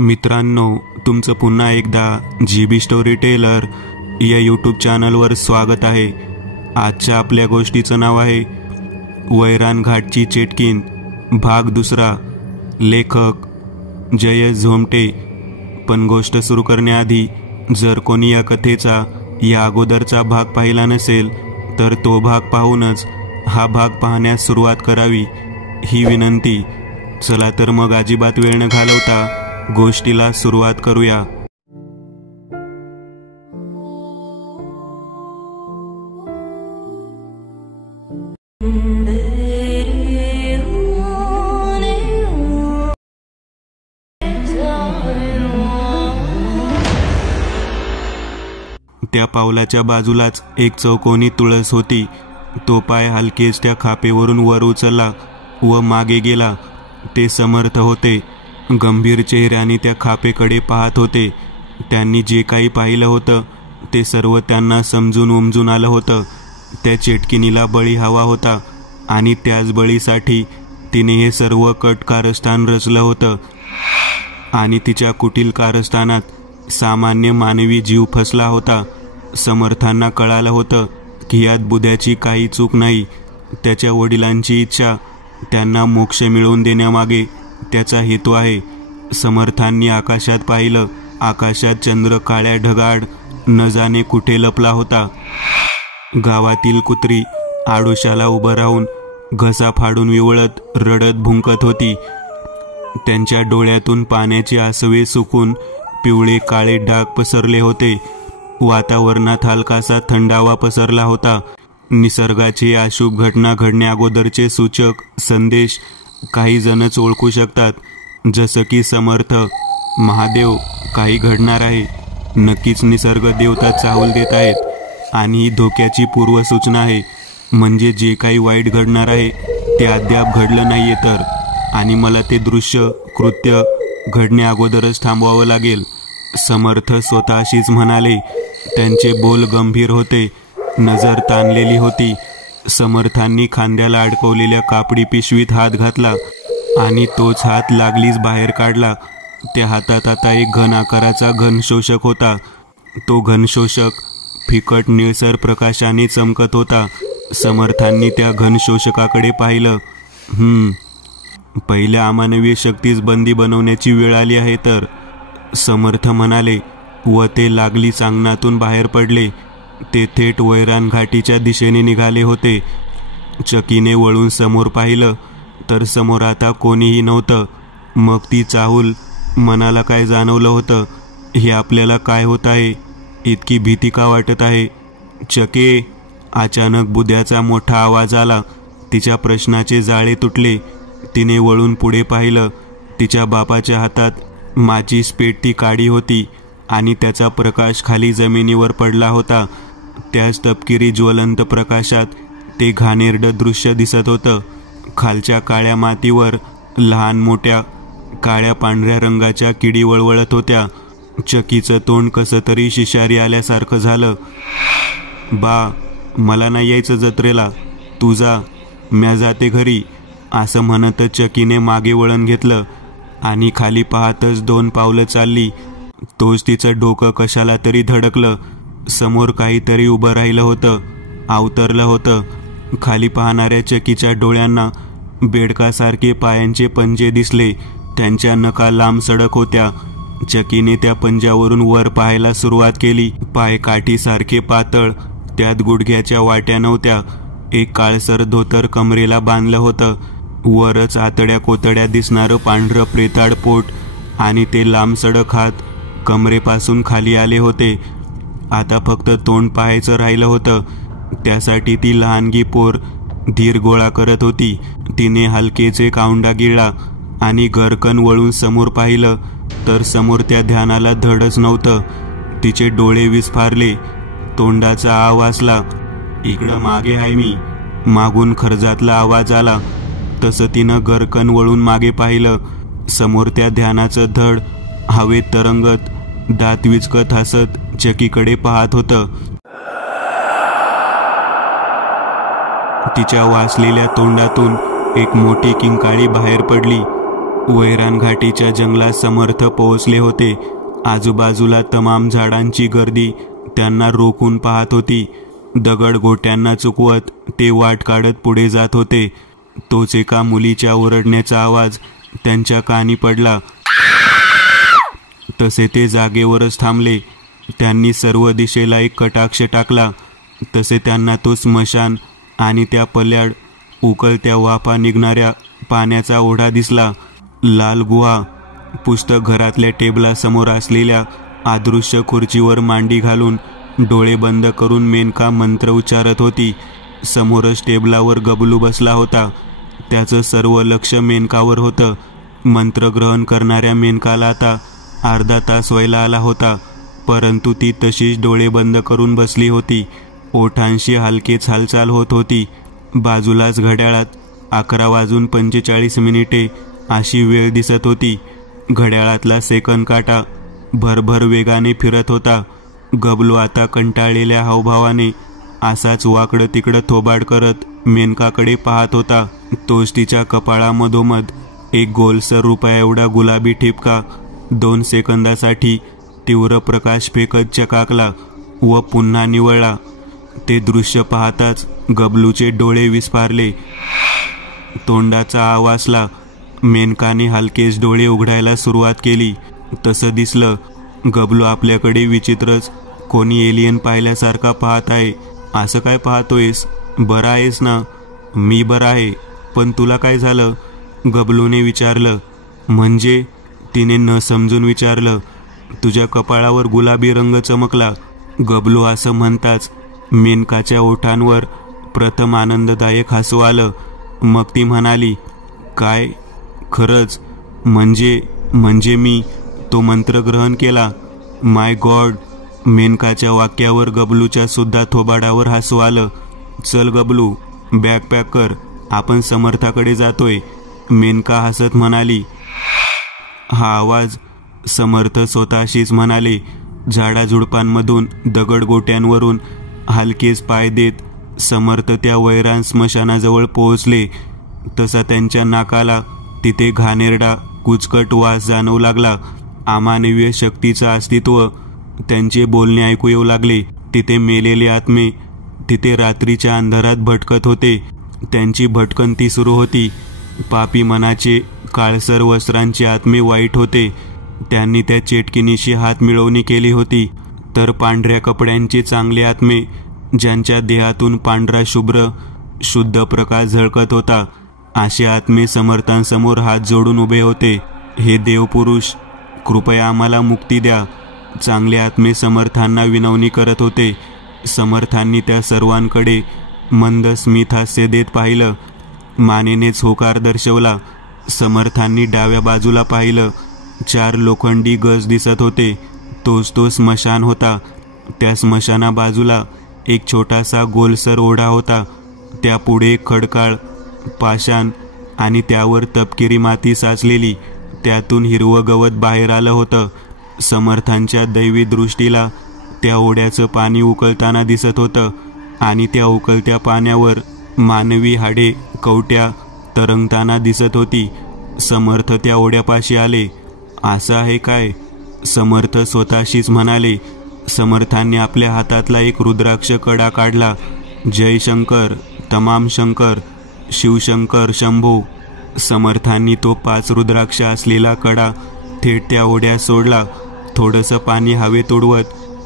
मित्रांनो, तुमचं पुन्हा एकदा GB स्टोरी टेलर या यूट्यूब चॅनलवर स्वागत आहे। आजच्या आपल्या गोष्टीचं नाव आहे वैरान घाटची चेटकीन, भाग दुसरा। लेखक जयेश झोमटे। पण गोष्ट सुरू करण्याआधी जर कोणी या कथेचा या अगोदरचा भाग पाहिला नसेल तर तो भाग पाहूनच हा भाग पाहण्यास सुरुवात करावी ही विनंती। चला तर मग अजिबात वेळ न घालवता गोष्टीला सुरुवात करूया। त्या पावलाच्या बाजूलाच एक चौकोनी तुळस होती। तो पाय हलकेच त्या खापेवरून वर उचलला व मागे गेला। ते समर्थ होते, गंभीर चेहऱ्याने त्या खापेकडे पाहत होते। त्यांनी जे काही पाहिलं होतं ते सर्व त्यांना समजून उमजून आलं होतं। त्या चेटकिनीला बळी हवा होता आणि त्याच बळीसाठी तिने हे सर्व कट कारस्थान रचलं होतं। आणि तिच्या कुटील कारस्थानात सामान्य मानवी जीव फसला होता। समर्थांना कळालं होतं की यात बुद्याची काही चूक नाही। त्याच्या वडिलांची इच्छा त्यांना मोक्ष मिळवून देण्यामागे त्याचा हेतू आहे। समर्थांनी आकाशात पाहिलं। आकाशात चंद्र काळ्या ढगाळ न जाणे कुठे लपला होता। गावातील कुत्री आडोशाला उभं राहून घसा फाडून विवळत रडत भुंकत होती। त्यांच्या डोळ्यातून पाण्याचे आसवे सुकून पिवळे काळे डाग पसरले होते। वातावरणात हलकासा थंडावा पसरला होता। निसर्गाचे अशुभ घटना घडण्या अगोदरचे सूचक संदेश काही जणच ओळखू शकतात, जसं की समर्थ, महादेव, काही घडणार आहे, नक्कीच निसर्ग देवता चाहूल देत आहेत आणि ही धोक्याची पूर्वसूचना आहे। म्हणजे जे काही वाईट घडणार आहे ते अद्याप घडलं नाहीये तर, आणि मला ते दृश्य कृत्य घडण्या अगोदरच थांबवावं लागेल, समर्थ स्वतःशीच म्हणाले। त्यांचे बोल गंभीर होते, नजर ताणलेली होती। समर्थांनी खांद्याला अडकवलेल्या कापडी पिशवीत हात घातला आणि तोच हात लागलीच बाहेर काढला। त्या हातात आता एक घन आकाराचा घनशोषक होता। तो घनशोषक फिकट निळसर प्रकाशाने चमकत होता। समर्थांनी त्या घनशोषकाकडे पाहिलं। पहिल्या अमानवीय शक्तीस बंदी बनवण्याची वेळ आली आहे तर, समर्थ म्हणाले व ते लागलीच अंगणातून बाहेर पडले। ते थेट वैरान घाटीच्या दिशेने निघाले होते। चकीने वळून समोर पाहिलं तर समोर आता कोणीही नव्हतं। मग ती चाहूल मनाला काय जाणवलं होतं, हे आपल्याला काय होत आहे, इतकी भीती का वाटत आहे? चके, अचानक बुद्याचा मोठा आवाज आला। तिच्या प्रश्नाचे जाळे तुटले। तिने वळून पुढे पाहिलं। तिच्या बापाच्या हातात माचीस पेटती काडी होती आणि त्याचा प्रकाश खाली जमिनीवर पडला होता। त्याच तपकिरी ज्वलंत प्रकाशात ते घाणेरडं दृश्य दिसत होतं। खालच्या काळ्या मातीवर लहान मोठ्या काळ्या पांढऱ्या रंगाच्या किडी वळवळत होत्या। चकीचं तोंड कसं तरी शिशारी आल्यासारखं झालं। बा, मला नाही यायचं जत्रेला, तू जा, म्या जाते घरी, असं म्हणतच चकीने मागे वळण घेतलं आणि खाली पाहतच 2 पावलं चालली। तोच तिचं डोकं कशाला तरी धडकलं। समोर काहीतरी उभं राहिलं होतं, अवतरलं होतं। खाली पाहणाऱ्या चकीच्या डोळ्यांना बेडकासारखे पायांचे पंजे दिसले। त्यांच्या नखा लांब सडक होत्या। चकीने त्या पंजावरून वर पाहायला सुरुवात केली। पाय काठीसारखे पातळ, त्यात गुडघ्याच्या वाट्या नव्हत्या। एक काळसर धोतर कमरेला बांधलं होतं। वरच आतड्या कोतड्या दिसणारं पांढरं प्रेताळ पोट आणि ते लांब सडक हात कमरेपासून खाली आले होते। आता फक्त तोंड पाहायचं राहिलं होतं। त्यासाठी ती लहानगी पोर धीर गोळा करत होती। तिने हलकेच एक औंढा गिळला आणि गरकन वळून समोर पाहिलं तर समोर त्या ध्यानाला धडच नव्हतं। तिचे डोळे विस्फारले, तोंडाचा आ वासला, इकडं मागे आहे मी, मागून खर्जातला आवाज आला। तसं तिनं गरकन वळून मागे पाहिलं। समोर त्या ध्यानाचं धड हवेत तरंगत, दात विचकत हसत चकीकडे पाहत होतं। तिच्या वासलेल्या तोंडातून एक मोठी किंकाळी बाहेर पडली। वैरान घाटीच्या जंगलात समर्थ पोहोचले होते. आजूबाजूला तमाम झाडांची गर्दी त्यांना रोखून पाहत होती. दगड गोट्यांना चुकवत ते वाट काढत पुढे जात होते. तोच एका मुलीच्या ओरडण्याचा आवाज त्यांच्या कानी पडला. तसे ते जागेवरच थांबले. त्यांनी सर्व दिशेला एक कटाक्ष टाकला. तसे त्यांना तो स्मशान आणि त्या पल्याड उकळत्या वाफा निघणाऱ्या पाण्याचा ओढा दिसला. लाल गुहा. पुस्तक घरातल्या टेबलासमोर असलेल्या अदृश्य खुर्चीवर मांडी घालून डोळे बंद करून मेनका मंत्र उच्चारत होती. समोरच टेबलावर गबलू बसला होता. त्याचं सर्व लक्ष मेनकावर होतं. मंत्र ग्रहण करणाऱ्या मेनकाला आता अर्धा तास व्हायला आला होता, परंतु ती तशीच डोळे बंद करून बसली होती. ओठांशी हलकेच हालचाल होत होती. बाजूलाच घड्याळात 11:45 अशी वेळ दिसत होती. घड्याळातला सेकंद काटा भरभर वेगाने फिरत होता. गबलू आता कंटाळलेल्या हावभावाने असाच वाकडं तिकडं थोबाड करत मेनकाकडे पाहत होता. तोच तिच्या कपाळामधोमध एक गोलसर रुपया एवढा गुलाबी ठिपका 2 सेकंदासाठी तीव्र प्रकाश फेकत चकाकला व पुन्हा निवळला. ते दृश्य पाहताच गबलूचे डोळे विस्फारले. तोंडाचा आवाजला. मेनकाने हलकेच डोळे उघडायला सुरुवात केली. तसं दिसलं गबलू आपल्याकडे विचित्रच कोणी एलियन पाहिल्यासारखा पाहत आहे. असं काय पाहतोयस? बरा आहेस ना? मी बरा आहे, पण तुला काय झालं? गबलूने विचारलं. म्हणजे? तिने न समजून विचारलं. तुझ्या कपाळावर गुलाबी रंग चमकला. गबलू असं म्हणताच मेनकाच्या ओठांवर प्रथम आनंददायक हसू आलं. मग ती म्हणाली, काय? खरंच? म्हणजे मी तो मंत्र ग्रहण केला? माय गॉड. मेनकाच्या वाक्यावर गबलूच्या सुद्धा थोबाडावर हसू आलं. चल गबलू, बॅग पॅक कर, आपण समर्थाकडे जातोय, मेनका हसत म्हणाली. हा आवाज समर्थ स्वतःशीच म्हणाले. झाडाझुडपांमधून दगडगोट्यांवरून हलकेच पाय देत समर्थ त्या वैरान स्मशानाजवळ पोहोचले. तसा त्यांच्या नाकाला तिथे घाणेरडा कुचकट वास जाणवू लागला. अमानवीय शक्तीचं अस्तित्व त्यांचे बोलणे ऐकू येऊ लागले. तिथे मेलेले आत्मे तिथे रात्रीच्या अंधारात भटकत होते. त्यांची भटकंती सुरू होती. पापी मनाचे काळसर वस्त्रांचे आत्मे वाईट होते. त्यांनी त्या चेटकिनीशी हात मिळवणी केली होती. तर पांढऱ्या कपड्यांचे चांगले आत्मे, ज्यांच्या देहातून पांढरा शुभ्र शुद्ध प्रकाश झळकत होता, असे आत्मे समर्थांसमोर हात जोडून उभे होते. हे देवपुरुष, कृपया आम्हाला मुक्ती द्या. चांगले आत्मे समर्थांना विनवणी करत होते. समर्थांनी त्या सर्वांकडे मंद स्मित हास्य देत पाहिलं. मानेनेच होकार दर्शवला. समर्थांनी डाव्या बाजूला पाहिलं. 4 लोखंडी गज दिसत होते. तोच तो स्मशान होता. त्या स्मशाना बाजूला एक छोटासा गोलसर ओढा होता. त्यापुढे खडकाळ पाषाण आणि त्यावर तपकिरी माती साचलेली. त्यातून हिरवं गवत बाहेर आलं होतं. समर्थांच्या दैवी दृष्टीला त्या ओढ्याचं पाणी उकळताना दिसत होतं आणि त्या उकळत्या पाण्यावर मानवी हाडे कवट्या तरंगताना दिसत होती. समर्थ त्या ओढ्यापाशी आले. असं आहे काय? समर्थ स्वतःशीच म्हणाले. समर्थांनी आपल्या हातातला एक रुद्राक्ष कडा काढला. जय शंकर, तमाम शंकर, शिवशंकर शंभो. समर्थांनी तो 5 रुद्राक्ष असलेला कडा थेट त्या ओढ्यात सोडला. थोडंसं पाणी हवेत उडवत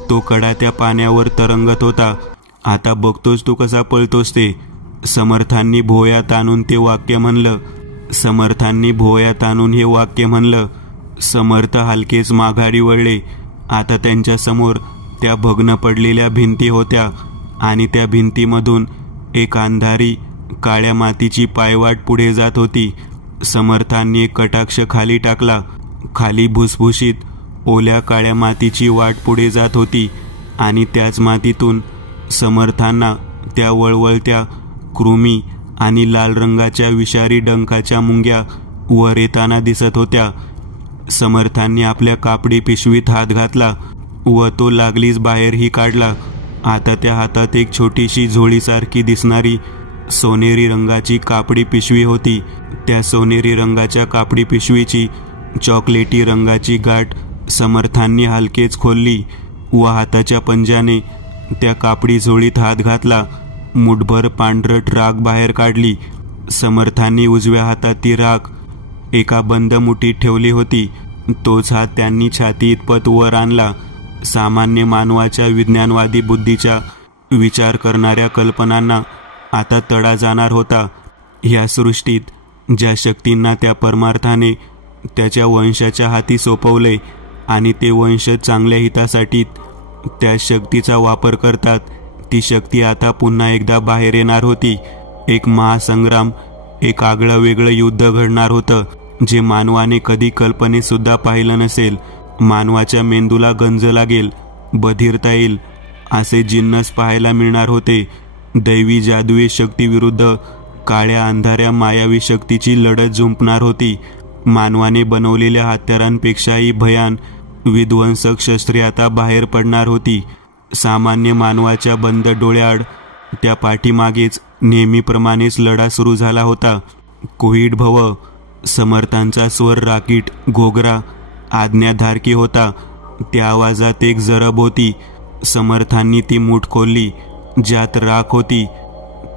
तो कडा त्या पाण्यावर तरंगत होता. आता बघतोस तू कसा पळतोस ते. समर्थांनी भोयात आणून ते वाक्य म्हणलं. समर्थ हलकेच माघारी वळले. आता त्यांच्या समोर त्या भग्न पडलेल्या भिंती होत्या आणि त्या भिंतीमधून एक अंधारी काळ्या मातीची पायवाट पुढे जात होती. समर्थांनी एक कटाक्ष खाली टाकला. खाली भुसभुशीत ओल्या काळ्या मातीची वाट पुढे जात होती आणि त्याच मातीतून समर्थांना त्या वळवळत्या कृमी आणि लाल रंगाच्या विषारी डंखाच्या मुंग्या वर येताना दिसत होत्या. समर्थांनी आपल्या कापडी पिशवीत हात घातला व तो लागलीच बाहेरही काढला. आता त्या हातात एक छोटीशी झोळीसारखी दिसणारी सोनेरी रंगाची कापडी पिशवी होती. त्या सोनेरी रंगाच्या कापडी पिशवीची चॉकलेटी रंगाची गाठ समर्थांनी हलकेच खोलली व हाताच्या पंजाने त्या कापडी झोळीत हात घातला. मुठभर पांढरट राख बाहेर काढली. समर्थांनी उजव्या हातात ती राख एका बंद मुठीत ठेवली होती. तोच हात त्यांनी छाती इतपत वर आणला. सामान्य मानवाच्या विज्ञानवादी बुद्धीच्या विचार करणाऱ्या कल्पनांना आता तडा जाणार होता. ह्या सृष्टीत ज्या शक्तींना त्या परमार्थाने त्याच्या वंशाच्या हाती सोपवले आणि ते वंशज चांगल्या हितासाठी त्या शक्तीचा वापर करतात, ती शक्ती आता पुन्हा एकदा बाहेर येणार होती. एक महासंग्राम, एक आगळं वेगळं युद्ध घडणार होतं, जे मानवाने कधी कल्पनेसुद्धा पाहिलं नसेल. मानवाच्या मेंदूला गंज लागेल, बधिरता येईल असे जिन्नस पाहायला मिळणार होते. दैवी जादुई शक्तीविरुद्ध काळ्या अंधाऱ्या मायावी शक्तीची लढत जुंपणार होती. मानवाने बनवलेल्या हत्यारांपेक्षाही भयान विध्वंसक शस्त्रे आता बाहेर पडणार होती. सामान्य मानवाच्या बंद डोळ्याआड त्या पाठीमागेच नेहमीप्रमाणेच लढा सुरू झाला होता. कोहिड भव. समर्थांचा स्वर राकीट, घोगरा, आज्ञाधारकी होता. त्या आवाजात एक जरब होती. समर्थांनी ती मूठ खोलली ज्यात राख होती.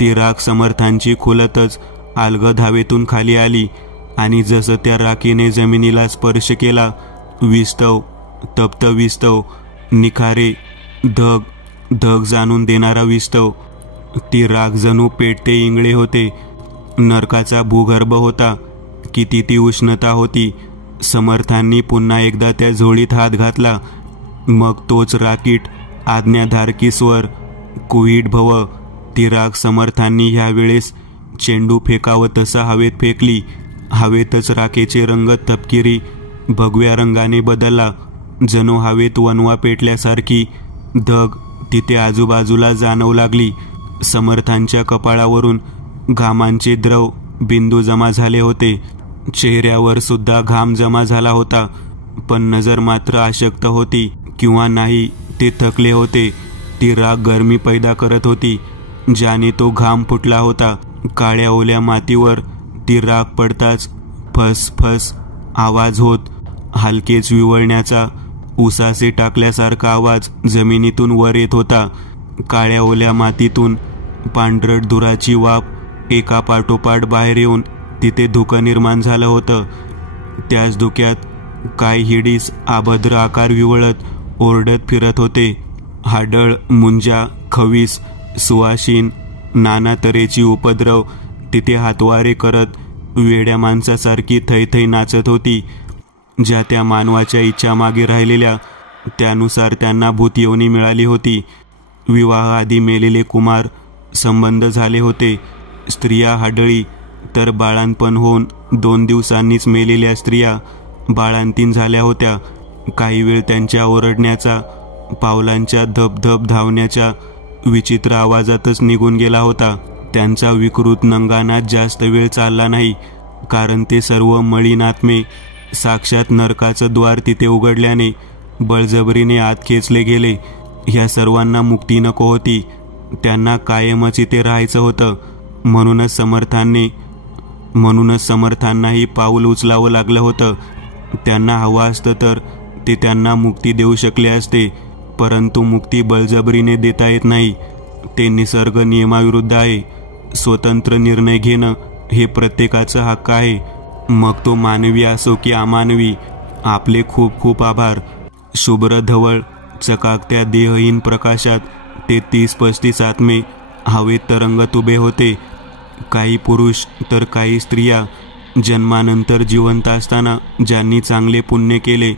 ती राख समर्थांची खुलतच अलगद हवेतून खाली आली आणि जसं त्या राखीने जमिनीला स्पर्श केला, विस्तव, तप्त विस्तव, निखारे, धग धग जाणून देणारा विस्तव. ती राख जणू पेटते इंगळे होते. नरकाचा भूगर्भ होता. किती ती उष्णता होती. समर्थांनी पुन्हा एकदा त्या झोळीत हात घातला. मग तोच राकीट, आज्ञाधारकी स्वर, कुहीड भव. ती राख समर्थांनी ह्यावेळेस चेंडू फेकावं तसा हवेत फेकली. हवेतच राखेचे रंग तपकिरी भगव्या रंगाने बदलला. जणू हवेत वनवा पेटल्यासारखी धग तिथे आजूबाजूला जाणवू लागली. समर्थांच्या कपाळावरून घामांचे द्रव बिंदू जमा झाले होते. चेहऱ्यावर सुद्धा घाम जमा झाला होता, पण नजर मात्र अशक्त होती, किंवा नाही, ते थकले होते. ती राख गरमी पैदा करत होती, ज्याने तो घाम फुटला होता. काळ्या ओल्या मातीवर ती राख पडताच फस फस आवाज होत. हलकेच विवळण्याचा, उसासे टाकल्यासारखा आवाज जमिनीतून वर येत होता. काळ्या ओल्या मातीतून पांढरट धुराची वाफ एका पाठोपाठ बाहेर येऊन तिथे धुकं निर्माण झालं होतं. त्याच धुक्यात काय हिडीस अभद्र आकार विवळत ओरडत फिरत होते. हाडळ, मुंजा, खवीस, सुवाशीन, नाना तऱ्हेची उपद्रव तिथे हातवारे करत वेड्या माणसासारखी थैथै नाचत होती. ज्या त्या मानवाच्या इच्छा मागे राहिलेल्या, त्यानुसार त्यांना भूतयोनी मिळाली होती. विवाहाआधी मेलेले कुमार संबंध झाले होते. स्त्रिया हाडळी, तर बाळांपण होऊन 2 दिवसांनीच मेलेल्या स्त्रिया बाळांतीन झाल्या होत्या. काही वेळ त्यांच्या ओरडण्याचा, पावलांच्या धपधप धावण्याच्या विचित्र आवाजातच निघून गेला होता. त्यांचा विकृत नंगानाद जास्त वेळ चालला नाही, कारण ते सर्व मळीन आत्मे साक्षात नरकाचं द्वार तिथे उघडल्याने बळजबरीने आत खेचले गेले. ह्या सर्वांना मुक्ती नको होती, त्यांना कायमच इथे राहायचं होतं. म्हणूनच समर्थांनाही पाऊल उचलावं लागलं होतं. त्यांना हवं असतं तर ते त्यांना मुक्ती देऊ शकले असते, परंतु मुक्ती बळजबरीने देता येत नाही. ते निसर्ग नियमाविरुद्ध आहे. स्वतंत्र निर्णय घेणं हे प्रत्येकाचा हक्क आहे, मग तो मानवी असो की अमानवी. आपले खूप खूप आभार. शुभ्र धवळ चकाकत्या देहहीन प्रकाशात ते 30-35 आत्मे हवेत तरंगत उभे होते. काही पुरुष तर काही स्त्रिया. जन्मानंतर जिवंत असताना ज्यांनी चांगले पुण्य केले,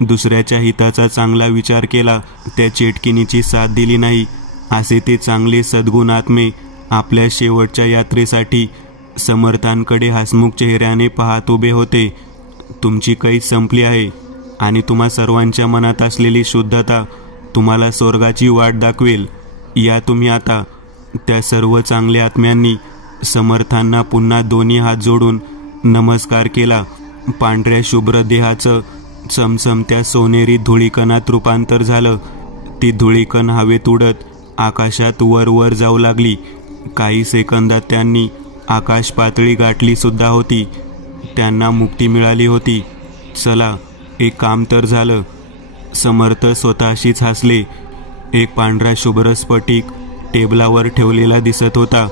दुसऱ्याच्या हिताचा चांगला विचार केला, त्या चेटकिनीची साथ दिली नाही, असे ते चांगले सद्गुण आत्मे आपल्या शेवटच्या यात्रेसाठी समर्थांकडे हसमुख चेहऱ्याने पाहत उभे होते. तुमची कैद संपली आहे आणि तुम्हा सर्वांच्या मनात असलेली शुद्धता तुम्हाला स्वर्गाची वाट दाखवेल. या तुम्ही आता. त्या सर्व चांगल्या आत्म्यांनी समर्थांना पुन्हा दोन्ही हात जोडून नमस्कार केला. पांढऱ्या शुभ्र देहाचं चमचमत्या सोनेरी धुळीकणात रूपांतर झालं. ती धुळीकण हवेत उडत आकाशात वर वर जाऊ लागली. काही सेकंदात त्यांनी आकाश पातळी गाठली सुद्धा होती. त्यांना मुक्ती मिळाली होती. चला, एक काम तर झालं. समर्थ स्वतःशीच हसले. एक पांढरा शुभ्र स्फटिक टेबलावर ठेवलेला दिसत होता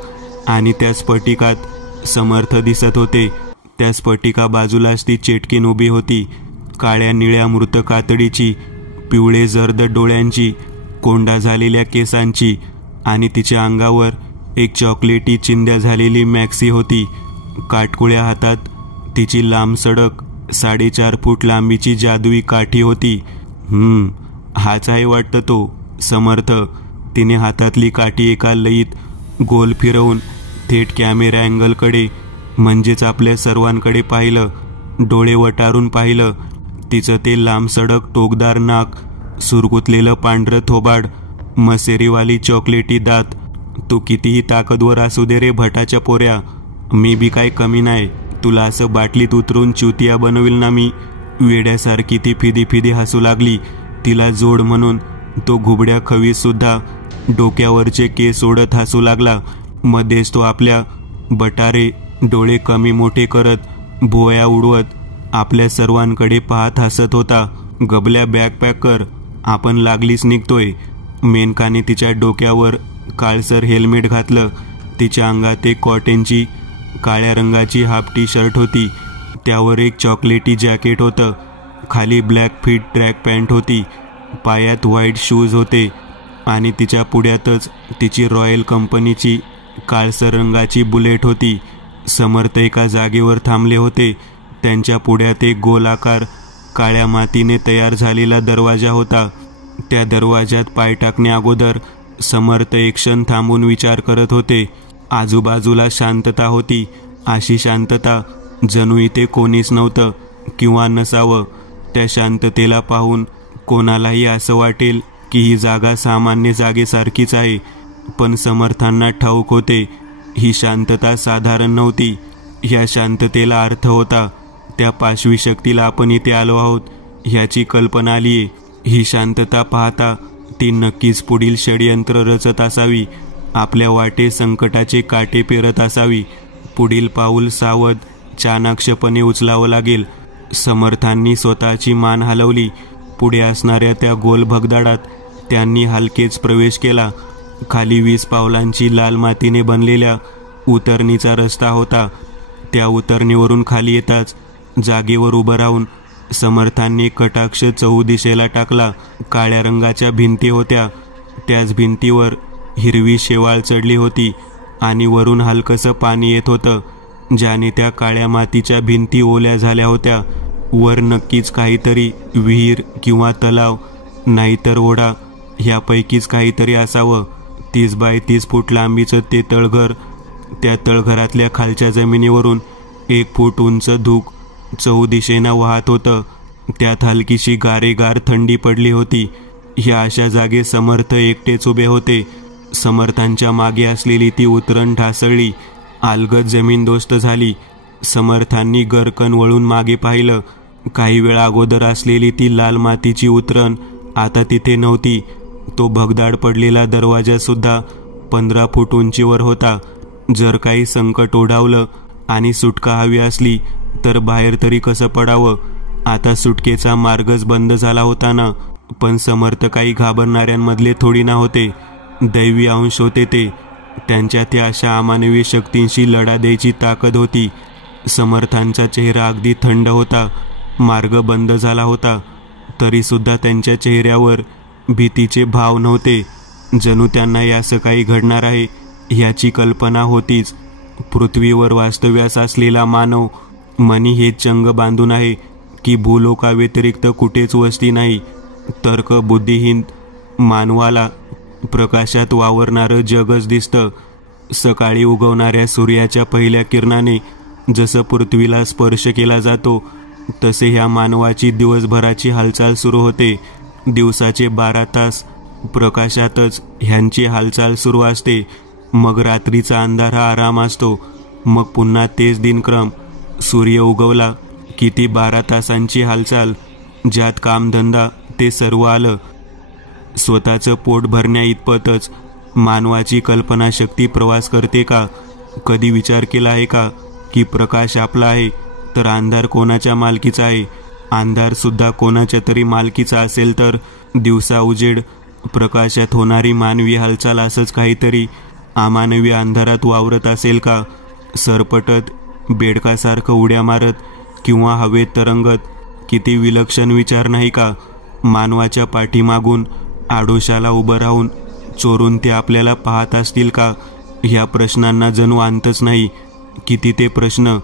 आणि त्या स्फटिकात समर्थ दिसत होते. त्या स्फटिका बाजूलाच ती चेटकीन उभी होती. काळ्या निळ्या मृत कातडीची, पिवळे जर्द डोळ्यांची, कोंडा झालेल्या केसांची आणि तिच्या अंगावर एक चॉकलेटी चिंध्या झालेली मॅक्सी होती. काटकुळ्या हातात तिची लांब सडक 4.5 फूट लांबीची जादुई काठी होती. हाच आहे वाटतं तो समर्थ. तिने हातातली काठी एका लयीत गोल फिरवून थेट कॅमेरा अँगलकडे म्हणजेच आपल्या सर्वांकडे पाहिलं. डोळे वटारून पाहिलं. तिचं ते लांब सडक टोकदार नाक, सुरकुतलेलं पांढरं थोबाड, मसेरीवाली चॉकलेटी दात. तू कितीही ताकदवर असू दे रे भटाच्या पोऱ्या, मी बी काय कमी नाही. तुला असं बाटलीत उतरून चुतिया बनविल ना मी. वेड्यासारखी ती फिदी फिदी हसू लागली. तिला जोड म्हणून तो घुबड्या खवीस सुद्धा डोक्यावरचे केस ओढत हसू लागला. मध्येच तो आपल्या बटारे डोळे कमी मोठे करत, भुवया उडवत आपल्या सर्वांकडे पाहत हसत होता. गबल्या बॅग पॅक कर, आपण लागलीच निघतोय. मेनकाने तिच्या डोक्यावर काळसर हेल्मेट घातलं. तिच्या अंगात एक कॉटनची काळ्या रंगाची हाफ टी शर्ट होती. त्यावर एक चॉकलेटी जॅकेट होतं. खाली ब्लॅक फिट ट्रॅक पॅन्ट होती. पायात व्हाईट शूज होते आणि तिच्या पुढ्यातच तिची रॉयल कंपनीची काळसर रंगाची बुलेट होती. समर्थ एका जागेवर थांबले होते. त्यांच्या पुढ्यात एक गोलाकार काळ्या मातीने तयार झालेला दरवाजा होता. त्या दरवाजात पाय टाकण्या अगोदर समर्थ एक क्षण थांबून विचार करत होते. आजूबाजूला शांतता होती. अशी शांतता जणू इथे कोणीच नव्हतं किंवा नसावं. त्या शांततेला पाहून कोणालाही असं वाटेल की ही जागा सामान्य जागेसारखीच आहे. पण समर्थांना ठाऊक होते ही शांतता साधारण नव्हती. ह्या शांततेला अर्थ होता. त्या पाशवी शक्तीला आपण इथे आलो आहोत ह्याची कल्पना आलीये. ही शांतता पाहता ती नक्कीच पुढील षड्यंत्र रचत असावी. आपल्या वाटे संकटाचे काटे पेरत असावी. पुढील पाऊल सावध चाणाक्षपणे उचलावं लागेल. समर्थांनी स्वतःची मान हलवली. पुढे असणाऱ्या त्या गोल भगदाडात त्यांनी हलकेच प्रवेश केला. खाली 20 पावलांची लाल मातीने बनलेल्या उतरणीचा रस्ता होता. त्या उतरणीवरून खाली येताच जागेवर उभं राहून समर्थांनी कटाक्ष चहूदिशेला टाकला. काळ्या रंगाच्या भिंती होत्या. त्याच भिंतीवर हिरवी शेवाळ चढली होती आणि वरून हलकसं पाणी येत होतं, ज्याने त्या काळ्या मातीच्या भिंती ओल्या झाल्या होत्या. वर नक्कीच काहीतरी विहीर किंवा तलाव, नाहीतर ओढा, ह्यापैकीच काहीतरी असावं. 30 बाय 30 फूट लांबीचं ते तळघर. त्या तळघरातल्या खालच्या जमिनीवरून 1 फूट उंच धूक चहूदिशेनं वाहत होतं. त्यात हलकीशी गारेगार थंडी पडली होती. ह्या अशा जागे समर्थ एकटेच उभे होते. समर्थांच्या मागे असलेली ती उतरण ढासळली. अलगद जमीनदोस्त झाली. समर्थांनी गरकन वळून मागे पाहिलं. काही वेळा अगोदर असलेली ती लाल मातीची उतरण आता तिथे नव्हती. तो भगदाड पडलेला दरवाजा सुद्धा 15 फूट उंचीवर होता. जर काही संकट ओढावलं आणि सुटका हवी असली तर बाहेर तरी कसं पडावं? आता सुटकेचा मार्गच बंद झाला होता ना. पण समर्थ काही घाबरणाऱ्यांमधले थोडी ना होते. दैवी अंश होते ते. त्यांच्या त्या अशा अमानवी शक्तींशी लढा द्यायची ताकद होती. समर्थांचा चेहरा अगदी थंड होता. मार्ग बंद झाला होता तरी सुद्धा त्यांच्या चेहऱ्यावर भीतीचे भाव नव्हते. जणू त्यांना असं काही घडणार आहे ह्याची कल्पना होतीच. पृथ्वीवर वास्तव्यास असलेला मानव मनी हे चंग बांधून आहे की भूलोकाव्यतिरिक्त कुठेच वस्ती नाही. तर्क बुद्धिहीन मानवाला प्रकाशात वावरणारं जगच दिसतं. सकाळी उगवणाऱ्या सूर्याच्या पहिल्या किरणाने जसं पृथ्वीला स्पर्श केला जातो तसे ह्या मानवाची दिवसभराची हालचाल सुरू होते. दिवसाचे 12 तास प्रकाशातच ह्यांची हालचाल सुरू असते. मग रात्रीचा अंधार हा आराम असतो. मग पुन्हा तेच दिनक्रम. सूर्य उगवला की ती 12 तासांची हालचाल, ज्यात कामधंदा ते सर्व आलं. स्वतःचं पोट भरण्या इतपतच मानवाची कल्पनाशक्ती प्रवास करते का? कधी विचार केला आहे का की प्रकाश आपला आहे तर अंधार कोणाच्या मालकीचा आहे? अंधार सुद्धा कोणाच्या तरी मालकीचा असेल तर दिवसा उजेड, प्रकाशात होणारी मानवी हालचाल असंच काहीतरी अमानवी अंधारात वावरत असेल का? सरपटत, बेडकासारखं उड्या मारत किंवा हवेत तरंगत? किती विलक्षण विचार नाही का? मानवाच्या पाठीमागून आडोशाला उभं राहून चोरून ते आपल्याला पाहत असतील का? ह्या प्रश्नांना जणू अंतच नाही. किती ते प्रश्न.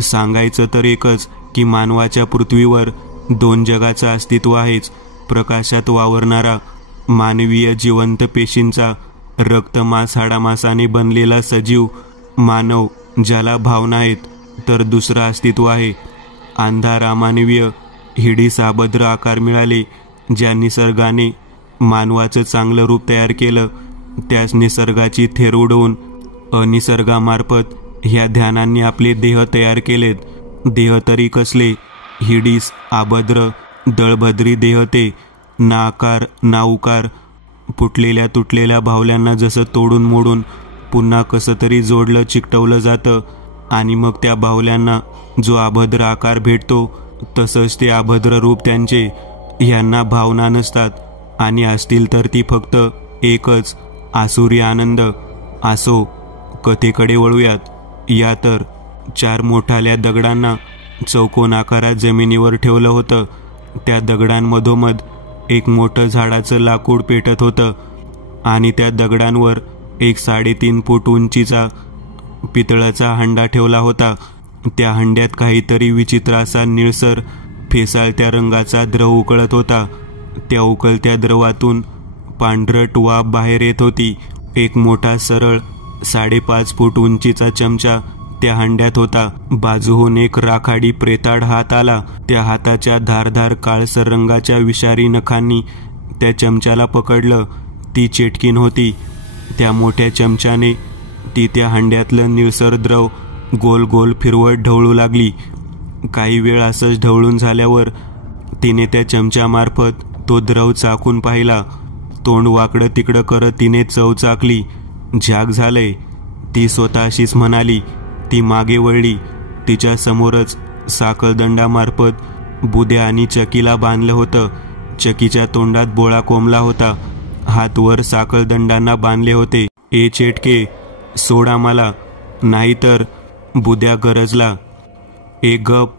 सांगायचं तर एकच की मानवाच्या पृथ्वीवर 2 जगाचं अस्तित्व आहेच. प्रकाशात वावरणारा मानवीय जिवंत पेशींचा, रक्तमांस हाडामासाने बनलेला सजीव मानव ज्याला भावना आहेत, तर दुसरं अस्तित्व आहे अंधार, अमानवीय, हिडीस अभद्र आकार मिळाले, ज्या निसर्गाने मानवाचं चांगलं रूप तयार केलं, त्याच निसर्गाची थेर उडवून अनिसर्गामार्फत ह्या ध्यानांनी आपले देह तयार केलेत. देह तरी कसले? हिडीस अभद्र दळभद्री देह ते. ना आकार ना उकार. फुटलेल्या तुटलेल्या बाहुल्यांना जसं तोडून मोडून पुन्हा कसं तरी जोडलं चिकटवलं जातं आणि मग त्या बाहुल्यांना जो अभद्र आकार भेटतो तसंच ते अभद्र रूप त्यांचे. ह्यांना भावना नसतात आणि असतील तर ती फक्त एकच, आसुरी आनंद. असो, कथेकडे वळूयात. या तर 4 मोठाल्या दगडांना चौकोन आकारात जमिनीवर ठेवलं होतं. त्या दगडांमधोमध एक मोठं झाडाचं लाकूड पेटत होतं आणि त्या दगडांवर एक 3.5 फूट उंचीचा पितळाचा हंडा ठेवला होता. त्या हंड्यात काहीतरी विचित्र असा निळसर फेसाळत्या रंगाचा द्रव उकळत होता. त्या उकळत्या द्रवातून पांढरट वाफ बाहेर येत होती. एक मोठा सरळ 5.5 फूट उंचीचा चमचा त्या हंड्यात होता. बाजूहून एक राखाडी प्रेताळ हात आला. त्या हाताच्या धारधार काळसर रंगाच्या विषारी नखांनी त्या चमच्याला पकडलं. ती चेटकीन होती. त्या मोठ्या चमच्याने ती त्या हंड्यातलं निळसर द्रव गोल गोल फिरवत ढवळू लागली. काही वेळ असंच ढवळून झाल्यावर तिने त्या चमच्यामार्फत तो द्रव चाकून पाहिला. तोंड वाकडं तिकडं करत तिने चव चाकली. झाक झालंय, ती स्वतःशीच म्हणाली. ती मागे वळली. तिच्या समोरच साखळदंडामार्फत बुद्या आणि चकीला बांधलं होतं. चकीच्या तोंडात बोळा कोंबला होता. हात वर साखळदंडांना बांधले होते. ए चेटके, सोड आम्हाला, नाहीतर. बुद्या गरजला. ए गप,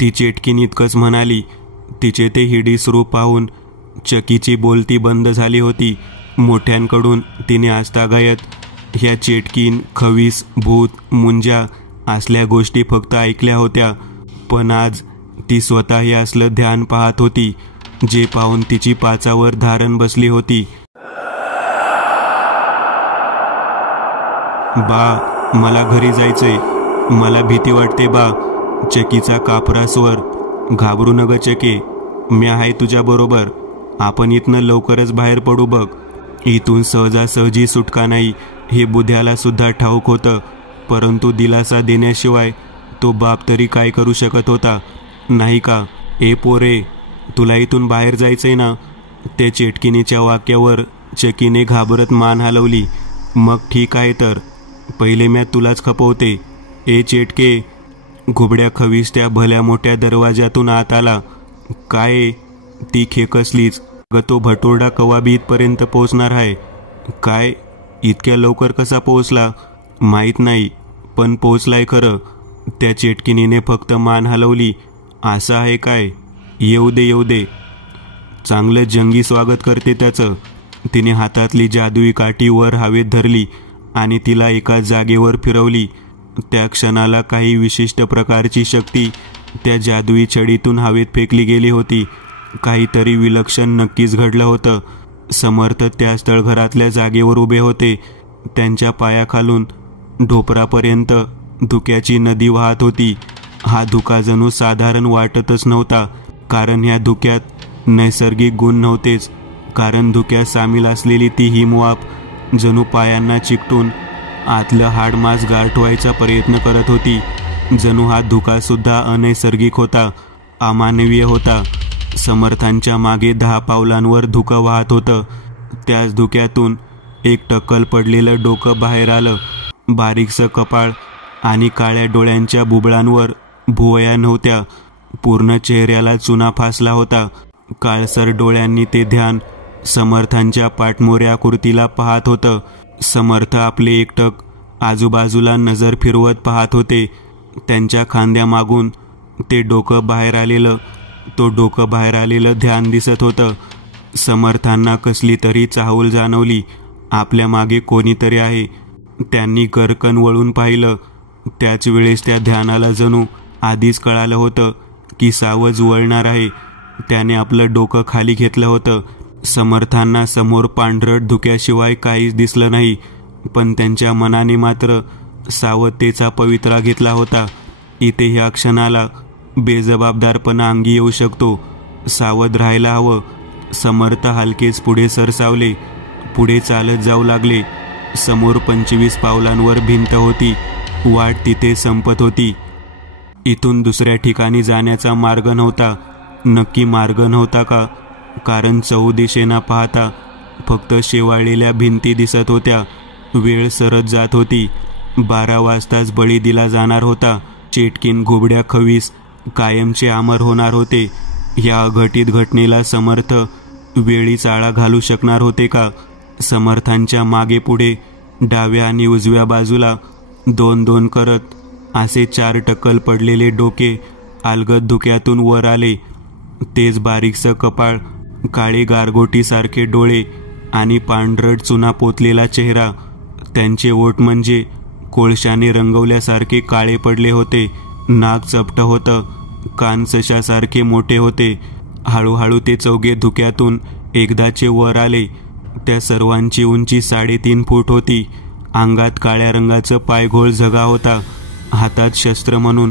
ती चेटकीन इतकंच म्हणाली. तिचे ते हिडीस रूप पाहून चकीची बोलती बंद झाली होती. मोठ्यांकडून तिने आजतागायत ह्या चेटकीन, खवीस, भूत, मुंजा असल्या गोष्टी फक्त ऐकल्या होत्या. पण आज ती स्वतः हे असलं ध्यान पाहत होती, जे पाहून तिची पाचावर धारण बसली होती. बा, मला घरी जायचंय. मला भीती वाटते बा. चकीचा कापरा स्वर. घाबरू नग चके, मी आहे तुझ्या बरोबर. आपण इथनं लवकरच बाहेर पडू बघ. इथून सहजासहजी सुटका नाही हे बुद्याला सुद्धा ठाऊक होतं. परंतु दिलासा देण्याशिवाय तो बाप तरी काय करू शकत होता, नाही का? ए पोरे, तुला इथून बाहेर जायचंय ना? त्या चेटकिनीच्या वाक्यावर चकीने घाबरत मान हलवली. मग ठीक आहे तर, पहिले मी तुलाच खपवते. ए चेटके. घुबड्या खवीस त्या भल्या मोठ्या दरवाजातून आत आला. काय? ती खेकसलीच. ग तो भटोरडा कवाबी इथपर्यंत पोहोचणार आहे. काय? इतक्या लवकर कसा पोहोचला? माहीत नाही, पण पोहोचलाय खरं. त्या चेटकिनीने फक्त मान हलवली. असं आहे काय? येऊ दे येऊ दे. चांगलं जंगी स्वागत करते त्याचं. तिने हातातली जादुई काठी वर हवेत धरली आणि तिला एका जागेवर फिरवली. त्या क्षणाला काही विशिष्ट प्रकारची शक्ती त्या जादुई छडीतून हवेत फेकली गेली होती. काहीतरी विलक्षण नक्कीच घडलं होतं. समर्थ त्या स्थळघरातल्या जागेवर उभे होते. त्यांच्या पायाखालून ढोपरापर्यंत धुक्याची नदी वाहत होती. हा धुका जणू साधारण वाटतच नव्हता, कारण ह्या धुक्यात नैसर्गिक गुण नव्हतेच. कारण धुक्यात सामील असलेली ती हिमवाफ जणू पायांना चिकटून आतलं हाडमास गारठवायचा प्रयत्न करत होती. जणू हा धुका सुद्धा अनैसर्गिक होता, अमानवीय होता. समर्थांच्या मागे 10 पावलांवर धुकं वाहत होतं. त्याच धुक्यातून एक टक्कल पडलेलं डोकं बाहेर आलं. बारीकसं कपाळ आणि काळ्या डोळ्यांच्या बुबळांवर भुवया नव्हत्या. पूर्ण चेहऱ्याला चुना फासला होता. काळसर डोळ्यांनी ते ध्यान समर्थांच्या पाठमोऱ्या कुर्तीला पाहत होतं. समर्थ आपले एकटक आजूबाजूला नजर फिरवत पाहत होते. त्यांच्या खांद्यामागून ते डोकं बाहेर आलेलं ध्यान दिसत होतं. समर्थांना कसली तरी चाहूल जाणवली. आपल्या मागे कोणीतरी आहे. त्यांनी गर्रकन वळून पाहिलं. त्याच वेळेस त्या ध्यानाला जणू आधीच कळालं होतं की सावज वळणार आहे. त्याने आपलं डोकं खाली घेतलं होतं. समर्थांना समोर पांढरट धुक्याशिवाय काहीच दिसलं नाही, पण त्यांच्या मनाने मात्र सावधतेचा पवित्रा घेतला होता. इथे ह्या क्षणाला बेजबाबदारपणा अंगी येऊ शकतो. सावध राहायला हवं. समर्थ हलकेच पुढे सरसावले. पुढे चालत जाऊ लागले. समोर 25 पावलांवर भिंत होती. वाट तिथे संपत होती. इथून दुसऱ्या ठिकाणी जाण्याचा मार्ग नव्हता. नक्की मार्ग नव्हता का? कारण चहूदिशेना पाहता फक्त शेवाळलेल्या भिंती दिसत होत्या. वेळ सरत जात होती. 12 वाजताच बळी दिला जाणार होता. चेटकीन घुबड्या खवीस कायमचे अमर होणार होते. या अघटित घटनेला समर्थ वेळीच आळा घालू शकणार होते का? समर्थांच्या मागे पुढे डाव्या आणि उजव्या बाजूला 2-2 करत असे 4 टक्कल पडलेले डोके अलगद धुक्यातून वर आले. तेच बारीकसं कपाळ, काळे गारगोटीसारखे डोळे आणि पांढरट चुना पोतलेला चेहरा. त्यांचे ओठ म्हणजे कोळशाने रंगवल्यासारखे काळे पडले होते. नाक चपटं होतं. कान सशासारखे मोठे होते. हळूहळू ते चौघे धुक्यातून एकदाचे वर आले. त्या सर्वांची उंची 3.5 फूट होती. अंगात काळ्या रंगाचं पायघोळ झगा होता. हातात शस्त्र म्हणून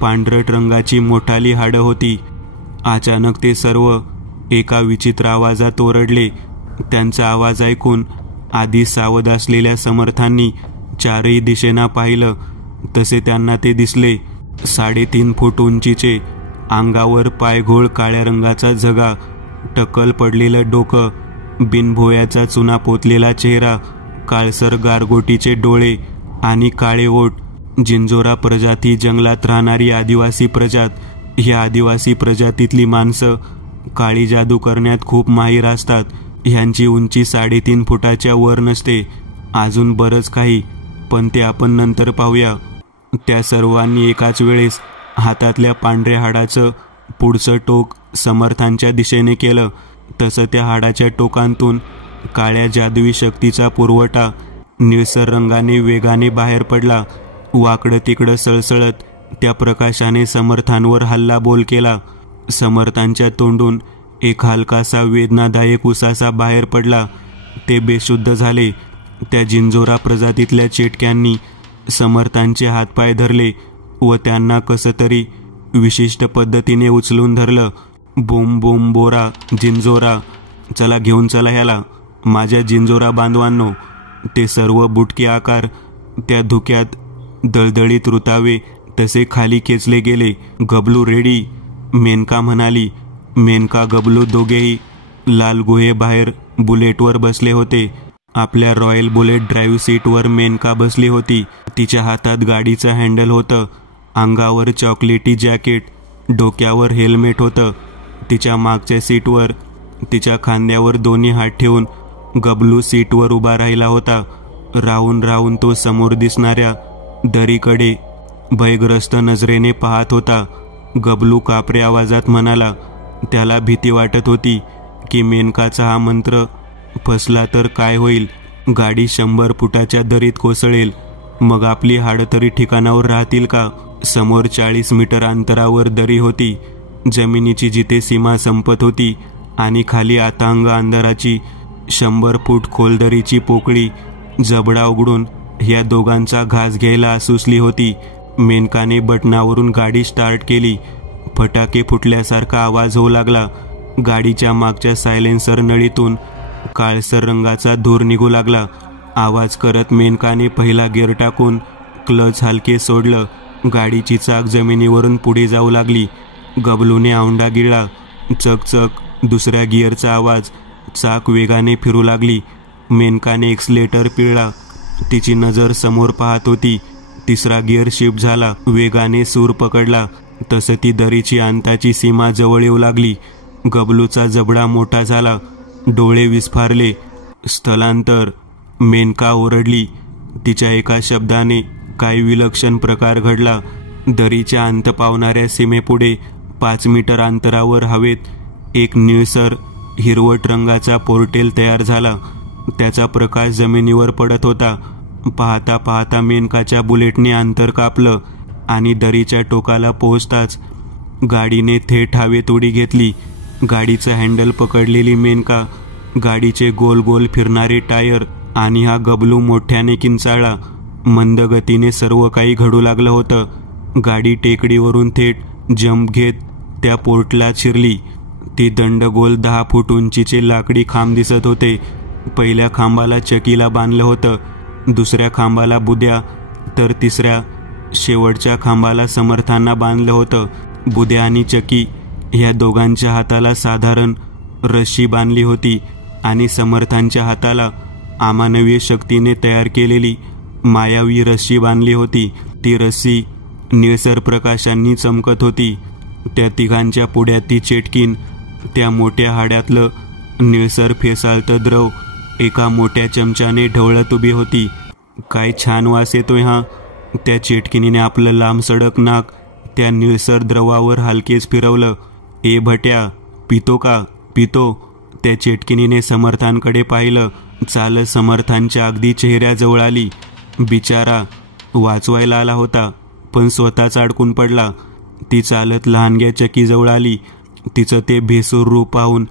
पांढरट रंगाची मोठाली हाडं होती. अचानक ते सर्व एका विचित्र आवाजात ओरडले. त्यांचा आवाज ऐकून आधी सावध असलेल्या समर्थांनी 4ही दिशेना पाहिलं. तसे त्यांना ते दिसले. 3.5 फूट उंचीचे, अंगावर पायघोळ काळ्या रंगाचा झगा, टक्कल पडलेलं डोकं, बिनभोयाचा चुना पोतलेला चेहरा, काळसर गारगोटीचे डोळे आणि काळे ओठ. जिंजोरा प्रजाती जंगलात राहणारी आदिवासी प्रजात. ह्या आदिवासी प्रजातीतली माणसं काळी जादू करण्यात खूप माहीर असतात. ह्यांची उंची 3.5 फुटाच्या वर नसते. अजून बरंच काही, पण ते आपण नंतर पाहूया. त्या सर्वांनी एकाच वेळेस हातातल्या पांढऱ्या हाडाचं पुढचं टोक समर्थांच्या दिशेने केलं. तसं त्या हाडाच्या टोकांतून काळ्या जादुई शक्तीचा पुरवठा निळसर रंगाने वेगाने बाहेर पडला. वाकडं तिकडं सळसळत त्या प्रकाशाने समर्थांवर हल्लाबोल केला. समर्थांच्या तोंडून एक हलकासा वेदनादायक उसासा बाहेर पडला. ते बेशुद्ध झाले. त्या जिंजोरा प्रजातीतल्या चेटक्यांनी समर्थांचे हातपाय धरले व त्यांना कसं तरी विशिष्ट पद्धतीने उचलून धरलं. बोम बोम बोरा जिंजोरा, चला घेऊन चला ह्याला, माझ्या जिंजोरा बांधवांनो. ते सर्व बुटके आकार त्या धुक्यात दळदळीत रुतावे तसे खाली खेचले गेले. गबलू रेडी, मेनका म्हणाली. मेनका गबलू दोघेही लाल गुहे बाहेर बुलेटवर बसले होते. आपल्या रॉयल बुलेट ड्राईव्ह सीटवर मेनका बसली होती. तिच्या हातात गाडीचं हँडल होतं. अंगावर चॉकलेटी जॅकेट, डोक्यावर हेल्मेट होतं. तिच्या मागच्या सीटवर तिच्या खांद्यावर दोन्ही हात ठेवून गबलू सीटवर उभा राहिला होता. राहून राहून तो समोर दिसणाऱ्या दरीकडे भयग्रस्त नजरेने पाहत होता. गबलू कापऱ्या आवाजात म्हणाला. त्याला भीती वाटत होती की मेनकाचा हा मंत्र फसला तर काय होईल. गाडी 100 फुटाच्या दरीत कोसळेल. मग आपली हाडं तरी ठिकाणावर राहतील का? समोर 40 मीटर अंतरावर दरी होती. जमिनीची जिथे सीमा संपत होती आणि खाली अथांग अंधाराची 100 फूट खोल दरीची पोकळी जबडा उघडून ह्या दोघांचा घास घ्यायला सुचली होती. मेनकाने बटनावरून गाडी स्टार्ट केली. फटाके फुटल्यासारखा आवाज होऊ लागला. गाडीच्या मागच्या सायलेन्सर नळीतून काळसर रंगाचा धूर निघू लागला. आवाज करत मेनकाने पहिला गिअर टाकून क्लच हलके सोडलं. गाडीची चाक जमिनीवरून पुढे जाऊ लागली. गबलूने औंढा गिळला. चकचक, दुसऱ्या गिअरचा आवाज. चाक वेगाने फिरू लागली. मेनकाने एक्सलेटर पिळला. तिची नजर समोर पाहत होती. तिसरा गिअर शिफ्ट झाला. वेगाने सूर पकडला तसं ती दरीची अंताची सीमा जवळ येऊ लागली. गबलूचा जबडा मोठा झाला. डोळे विस्फारले. स्थलांतर. मेनका ओरडली. तिच्या एका शब्दाने काही विलक्षण प्रकार घडला. दरीच्या अंत पावणाऱ्या सीमेपुढे 5 मीटर अंतरावर हवेत एक निळसर हिरवट रंगाचा पोर्टेल तयार झाला. त्याचा प्रकाश जमिनीवर पडत होता. पाहता पाहता मेनकाच्या बुलेटने अंतर कापलं आणि दरीच्या टोकाला पोहोचताच गाडीने थेट हवेत उडी घेतली. गाडीचं हँडल पकडलेली मेनका, गाडीचे गोल गोल फिरणारे टायर आणि हा गबलू मोठ्याने किंचाळला. मंद गतीने सर्व काही घडू लागलं होतं. गाडी टेकडीवरून थेट जंप घेत त्या पोर्टलात शिरली. ती दंडगोल 10 फूट उंचीचे लाकडी खांब दिसत होते. पहिल्या खांबाला चकीला बांधलं होतं, दुसऱ्या खांबाला बुद्या, तर तिसऱ्या शेवटच्या खांबाला समर्थांना बांधलं होतं. बुद्या आणि चकी ह्या दोघांच्या हाताला साधारण रस्सी बांधली होती आणि समर्थांच्या हाताला अमानवीय शक्तीने तयार केलेली मायावी रस्सी बांधली होती. ती रस्सी निळसर प्रकाशांनी चमकत होती. त्या तिघांच्या पुढ्यात ती चेटकीन, त्या मोठ्या हाड्यातलं निळसर फेसाळतं द्रव एका मोठ्या चमच्याने ढवळत उभी होती. काय छान वास येतोय हा. त्या चेटकिनीने आपलं लांब सडक नाक त्या निळसर द्रवावर हलकेच फिरवलं. ए भट्या, पितो का? पितो. त्या चेटकिनीने समर्थांकडे पाहिलं. चालत समर्थांच्या अगदी चेहऱ्याजवळ आली. बिचारा वाचवायला आला होता पण स्वतःच अडकून पडला. ती चालत लहानग्या चकीजवळ आली. तिचं ते भेसूर रूप पाहून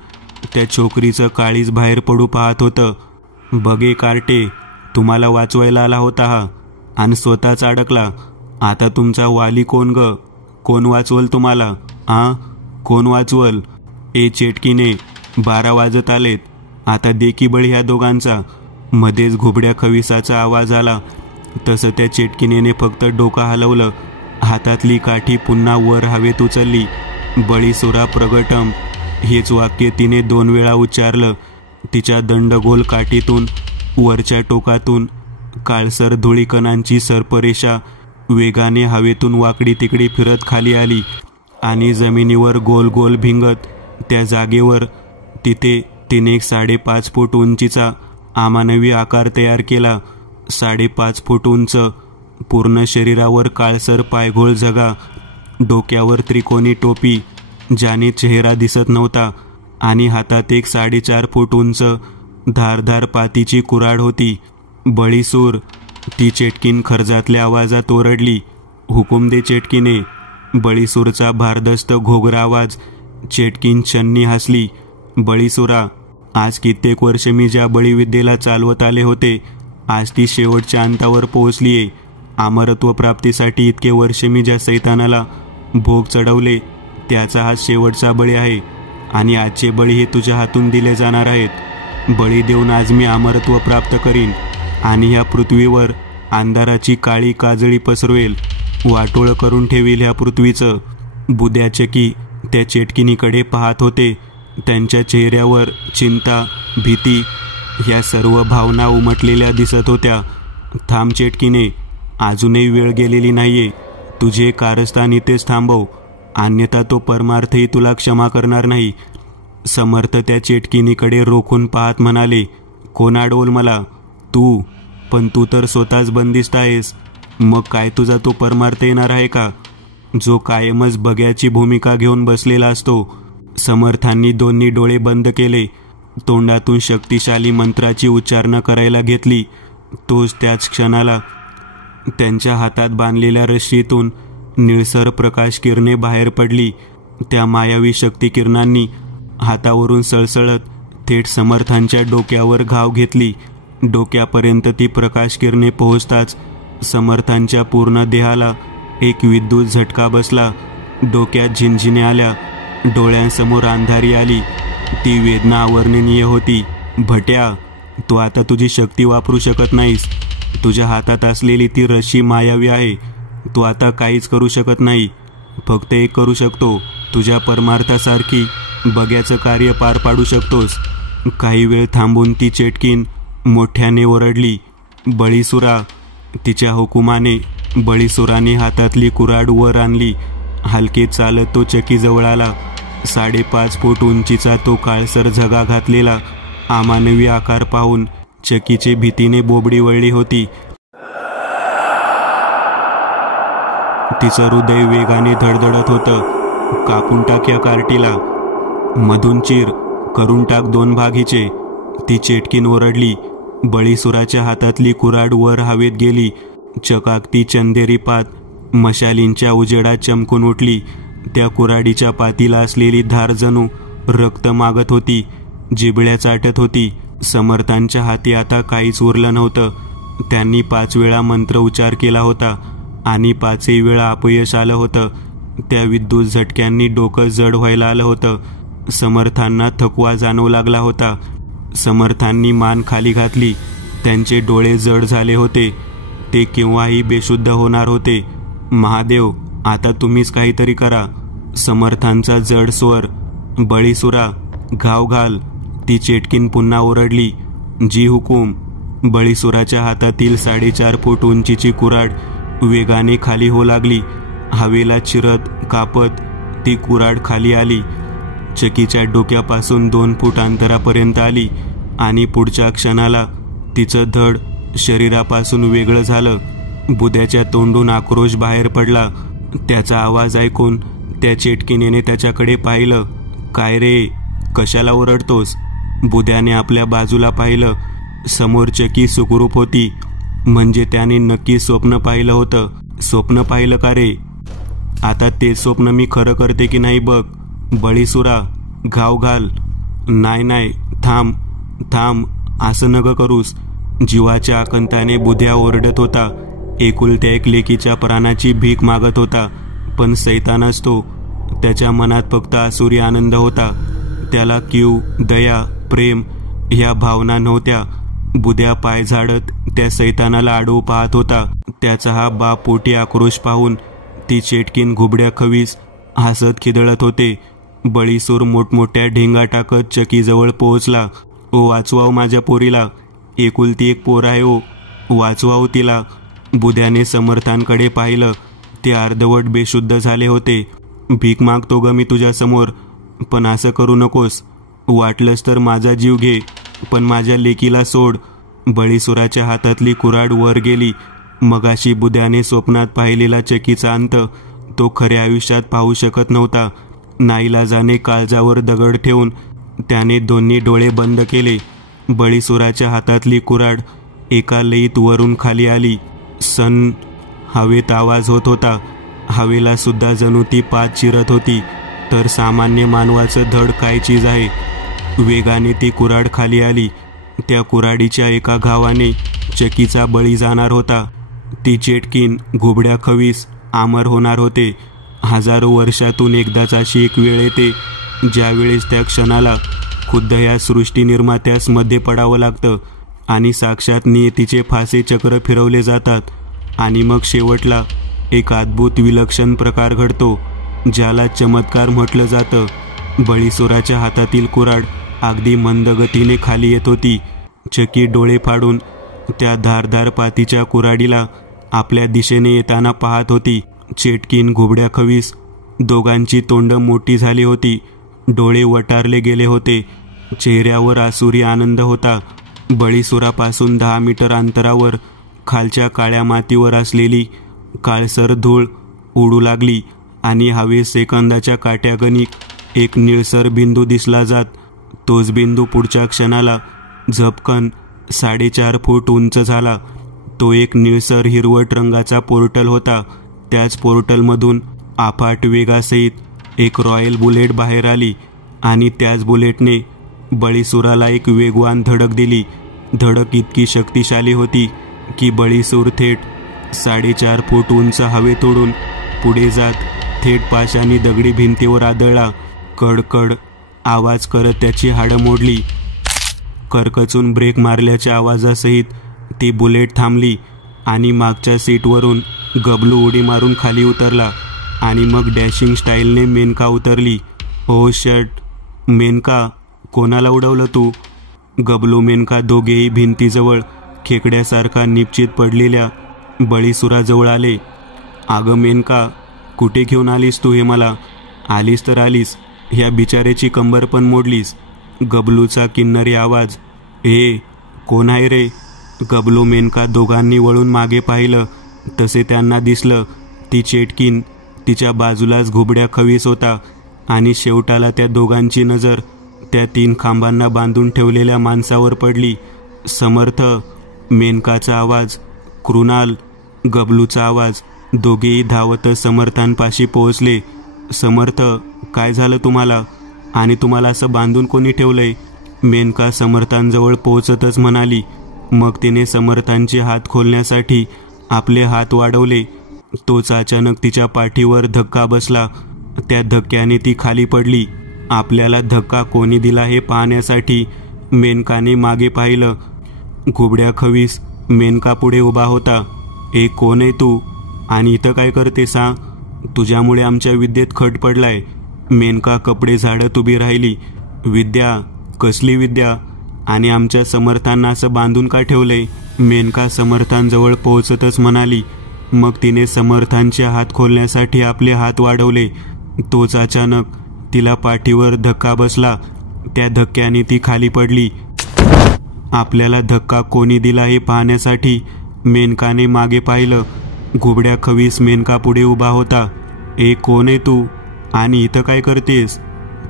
त्या छोकरीचं काळीज बाहेर पडू पाहत होतं. बघे कार्टे, तुम्हाला वाचवायला आला होता हा आणि स्वतःच अडकला. आता तुमचा वाली कोण ग? कोण वाचवल तुम्हाला? कोण वाचवल? ए चेटकीने, 12 वाजत आलेत. आता देखी बळी ह्या दोघांचा. मध्येच घुबड्या खविसाचा आवाज आला. तसं त्या चेटकिनेने फक्त डोकं हलवलं. हातातली काठी पुन्हा वर हवेत उचलली. बळीसुरा प्रगटम हेच वाक्य तिने 2 वेळा उच्चारलं. तिच्या दंडगोल काठीतून वरच्या टोकातून काळसर धुळीकणांची सर्परेषा वेगाने हवेतून वाकडी तिकडी फिरत खाली आली आणि जमिनीवर गोल गोल भिंगत त्या जागेवर तिथे तिने 5.5 फूट उंचीचा अमानवी आकार तयार केला. 5.5 फूट उंच, पूर्ण शरीरावर काळसर पायघोळ झगा, डोक्यावर त्रिकोणी टोपी ज्याने चेहरा दिसत नव्हता आणि हातात एक 4.5 फूट उंच धारधार पातीची कुऱ्हाड होती. बळीसूर, ती चेटकीन खर्जातल्या आवाजात ओरडली. हुकूम दे चेटकीने. बळीसूरचा भारदस्त घोगरा आवाज. चेटकीन छन्नी हसली. बळीसुरा, आज कित्येक वर्ष मी ज्या बळीविद्येला चालवत आले होते, आज ती शेवटच्या अंतावर पोहोचलीये. अमरत्व प्राप्तीसाठी इतके वर्ष मी ज्या सैतानाला भोग चढवले, त्याचा हा शेवटचा बळी आहे आणि आजचे बळी हे तुझ्या हातून दिले जाणार आहेत. बळी देऊन आज मी अमरत्व प्राप्त करीन आणि ह्या पृथ्वीवर अंधाराची काळी काजळी पसरवेल, वाटोळं करून ठेवील ह्या पृथ्वीचं. बुद्या चकी त्या चेटकिनीकडे पाहत होते. त्यांच्या चेहऱ्यावर चिंता, भीती ह्या सर्व भावना उमटलेल्या दिसत होत्या. थांब चेटकीने, अजूनही वेळ गेलेली नाहीये. तुझे कारस्थान इथेच थांबव, अन्यथा तो परमार्थही तुला क्षमा करणार नाही. समर्थ त्या चेटकिनीकडे रोखून पाहत म्हणाले, कोण अडवल मला? तू. पण तू तर स्वतःच बंदिस्त आहेस. मग काय तुझा तो परमार्थ येणार आहे का, जो कायमच बघ्याची भूमिका घेऊन बसलेला असतो? समर्थांनी दोन्ही डोळे बंद केले. तोंडातून शक्तिशाली मंत्राची उच्चारणा करायला घेतली. तोच त्याच क्षणाला त्यांच्या हातात बांधलेल्या रश्शीतून निळसर प्रकाश किरणे बाहेर पडली. त्या मायावी शक्ती किरणांनी हातावरून सळसळत थेट समर्थांच्या डोक्यावर घाव घेतली. डोक्यापर्यंत ती प्रकाश किरणे पोहोचताच समर्थांच्या पूर्ण देहाला एक विद्युत झटका बसला. डोक्यात झिंझिण्या आल्या. डोळ्यांसमोर अंधारी आली. ती वेदना अवर्णनीय होती. भट्या, तू आता तुझी शक्ती वापरू शकत नाहीस. तुझ्या हातात असलेली ती रश्शी मायावी आहे. तू आता काहीच करू शकत नाही. फक्त एक करू शकतो, तुझ्या परमार्थासारखी बघ्याचं कार्य पार पाडू शकतोस. काही वेळ थांबून ती चेटकीन मोठ्याने ओरडली, बळीसुरा. तिच्या हुकुमाने बळीसुराने हातातली कुऱ्हाड वर आणली. हलके चालत तो चकीजवळ आला. 5.5 फूट उंचीचा तो काळसर झगा घातलेला अमानवी आकार पाहून चकीची भीतीने बोबडी वळली होती. तिचं हृदय वेगाने धडधडत होतं. कापून टाक या कार्टीला, मधून चीर, करून टाक 2 भाग हिचे, ती चेटकीन ओरडली. बळीसुराच्या हातातली कुऱ्हाड वर हवेत गेली. चकाकती चंदेरी पात मशालींच्या उजेडात चमकून उठली. त्या कुऱ्हाडीच्या पातीला असलेली धार जणू रक्त मागत होती, जिबळ्या चाटत होती. समर्थांच्या हाती आता काहीच उरलं नव्हतं. त्यांनी 5 वेळा मंत्र उच्चार केला होता आणि 5ही वेळा अपयश आलं होतं. त्या विद्युत झटक्यांनी डोकं जड व्हायला आलं होतं. समर्थांना थकवा जाणवू लागला होता. समर्थांनी मान खाली घातली. त्यांचे डोळे जड झाले होते. ते केव्हाही बेशुद्ध होणार होते. महादेव, आता तुम्हीच काहीतरी करा. समर्थांचा जड स्वर. बळीसुरा, घाव घाल, ती चेटकीन पुन्हा ओरडली. जी हुकूम. बळीसुराच्या हातातील 4.5 फूट उंचीची कुऱ्हाड वेगाने खाली होऊ लागली. हवेला चिरत कापत ती कुऱ्हाड खाली आली. चकीच्या डोक्यापासून 2 फूट अंतरापर्यंत आली आणि पुढच्या क्षणाला तिचं धड शरीरापासून वेगळं झालं. बुद्याच्या तोंडून आक्रोश बाहेर पडला. त्याचा आवाज ऐकून त्या चेटकीनेने त्याच्याकडे पाहिलं. काय रे, कशाला ओरडतोस? बुद्याने आपल्या बाजूला पाहिलं. समोर चकी सुखरूप होती. म्हणजे त्याने नक्की स्वप्न पाहिलं होतं. स्वप्न पाहिलं का रे? आता ते स्वप्न मी खरं करते की नाही बघ. बळीसुरा, घाव घाल. नाही, थांब थांब, असं नग करूस. जीवाच्या आकंताने बुद्या ओरडत होता. एकुलत्या एक लेकीच्या प्राणाची भीक मागत होता. पण सैतानच तो. त्याच्या मनात फक्त आसुरी आनंद होता. त्याला कीव, दया, प्रेम ह्या भावना नव्हत्या. बुद्या पाय झाडत त्या सैतानाला आडवू पाहत होता. त्याचा हा बाप पोटी आक्रोश पाहून ती चेटकीन घुबड्या खवीस हसत खिदळत होते. बळीसूर मोठमोठ्या ढेंगा टाकत चकीजवळ पोहोचला. ओ वाचवाव माझ्या पोरीला, एकुलती एक पोर आहे ओ, वाचवाव तिला. बुद्याने समर्थांकडे पाहिलं. ते अर्धवट बेशुद्ध झाले होते. भीक मागतो ग मी तुझ्या समोर, पण असं करू नकोस. वाटलंस तर माझा जीव घे, पण माझ्या लेकीला सोड. बळीसुराच्या हातातली कुऱ्हाड वर गेली. मगाशी बुद्याने स्वप्नात पाहिलेला चकीचा अंत तो खऱ्या आयुष्यात पाहू शकत नव्हता. नाईलाजाने काळजावर दगड ठेवून त्याने दोन्ही डोळे बंद केले. बळीसुराच्या हातातली कुऱ्हाड एका लयीत वरून खाली आली. सन, हवेत आवाज होत होता. हवेला सुद्धा जणू ती पात चिरत होती. तर सामान्य मानवाचं धड काय चीज आहे. वेगाने ती कुऱ्हाड खाली आली. त्या कुऱ्हाडीच्या एका घावाने चकीचा बळी जाणार होता. ती चेटकीन घुबड्या खवीस अमर होणार होते. हजारो वर्षातून एकदाच अशी एक वेळ येते ज्यावेळेस त्या क्षणाला खुद्द या सृष्टी निर्मात्यास मध्ये पडावं लागतं आणि साक्षात नियतीचे फासे चक्र फिरवले जातात. आणि मग शेवटला एक अद्भुत विलक्षण प्रकार घडतो ज्याला चमत्कार म्हटलं जातं. बळीसुराच्या हातातील कुऱ्हाड अगदी मंद गतीने खाली येत होती. चकी डोळे फाडून त्या धारदार पातीच्या कुऱ्हाडीला आपल्या दिशेने येताना पाहत होती. चेटकीन घुबड्या खवीस दोघांची तोंड मोठी झाली होती. डोळे वटारले गेले होते. चेहऱ्यावर आसुरी आनंद होता. बळीसुरापासून 10 मीटर अंतरावर खालच्या काळ्या मातीवर असलेली काळसर धूळ उडू लागली आणि हवे सेकंदाच्या काट्यागणिक एक निळसर बिंदू दिसला जात. तोच बिंदू पुढच्या क्षणाला झपकन 4.5 फूट उंच झाला. तो एक निळसर हिरवट रंगाचा पोर्टल होता. त्याच पोर्टलमधून अफाट वेगासहित एक रॉयल बुलेट बाहेर आली आणि त्याच बुलेटने बळीसुराला एक वेगवान धडक दिली. धडक इतकी शक्तिशाली होती की बळीसूर थेट 4.5 फूट उंच हवेत उडून पुढे जात थेट पाशाने दगडी भिंतीवर आदळला. कडकड आवाज करत त्याची हाडं मोडली. करकचून ब्रेक मारल्याच्या आवाजासहित ती बुलेट थांबली आणि मागच्या सीटवरून गबलू उडी मारून खाली उतरला. आणि मग डॅशिंग स्टाईलने मेनका उतरली. ओ शट, मेनका, कोणाला उडवलं तू? गबलू मेनका दोघेही भिंतीजवळ खेकड्यासारखा निपचित पडलेल्या बळीसुराजवळ आले. अगं मेनका, कुठे घेऊन आलीस तू हे मला? आलीस तर आलीस, ह्या बिचाऱ्याची कंबर पण मोडलीस. गबलूचा किन्नरी आवाज. ए, कोण आहे रे? गबलू मेनका दोघांनी वळून मागे पाहिलं तसे त्यांना दिसलं ती चेटकीन तिच्या बाजूलाच घुबड्या खवीस होता आणि शेवटाला त्या दोघांची नजर त्या 3 खांबांना बांधून ठेवलेल्या माणसावर पडली. समर्थ, मेनकाचा आवाज. कृणाल, गबलूचा आवाज. दोघेही धावत समर्थांपाशी पोहोचले. समर्थ, काय झालं तुम्हाला? आणि तुम्हाला असं बांधून कोणी ठेवलंय? मेनका समर्थांजवळ पोहोचतच म्हणाली. मग तिने समर्थांचे हात खोलण्यासाठी आपले हात वाढवले. तोच अचानक तिच्या पाठीवर धक्का बसला. त्या धक्क्याने ती खाली पडली. आपल्याला धक्का कोणी दिला हे पाहण्यासाठी मेनकाने मागे पाहिलं. घुबड्या खवीस मेनका पुढे उभा होता. ए, कोण आहे तू? आणि इथं काय करते सांग? तुझ्यामुळे आमच्या विद्येत खट पडलाय. मेनका कपडे झाडत उभी राहिली. विद्या? कसली विद्या? आणि आमच्या समर्थांना असं बांधून का ठेवलंय? मेनका समर्थांजवळ पोहोचतच म्हणाली. मग तिने समर्थांचे हात खोलण्यासाठी आपले हात वाढवले. तोच अचानक तिला पाठीवर धक्का बसला. त्या धक्क्याने ती खाली पडली. आपल्याला धक्का कोणी दिला हे पाहण्यासाठी मेनकाने मागे पाहिलं. घुबड्या खवीस मेनका पुढे उभा होता. ए, कोण आहे तू? आणि इथं काय करतेस?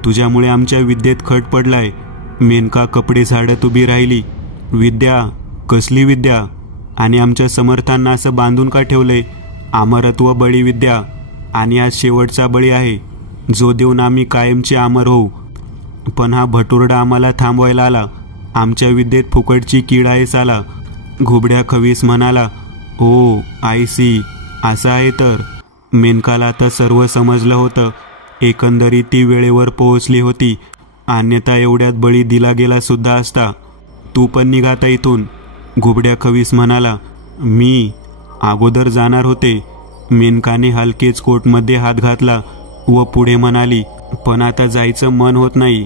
तुझ्यामुळे आमच्या विद्येत खट पडलाय. मेनका कपडे झाडत उभी राहिली. विद्या? कसली विद्या? आणि आमच्या समर्थांना असं बांधून का ठेवलंय? अमरत्व बळी विद्या. आणि आज शेवटचा बळी आहे, जो देऊन आम्ही कायमचे अमर होऊ. पण हा भटुरडा आम्हाला थांबवायला आला. आमच्या विद्येत फुकटची कीड आहे साला. घुबड्या खवीस म्हणाला. ओ, आय सी, असं आहे तर. मेनकाला आता सर्व समजलं होतं. एकंदरीत ती वेळेवर पोहोचली होती, अन्यथा एवढ्यात बळी दिला गेला सुद्धा असता. तू पण निघाता इथून, घुबड्या खवीस म्हणाला. मी अगोदर जाणार होते. मेनकाने हलकेच कोटमध्ये हात घातला व पुढे म्हणाली. पण आता जायचं मन होत नाही.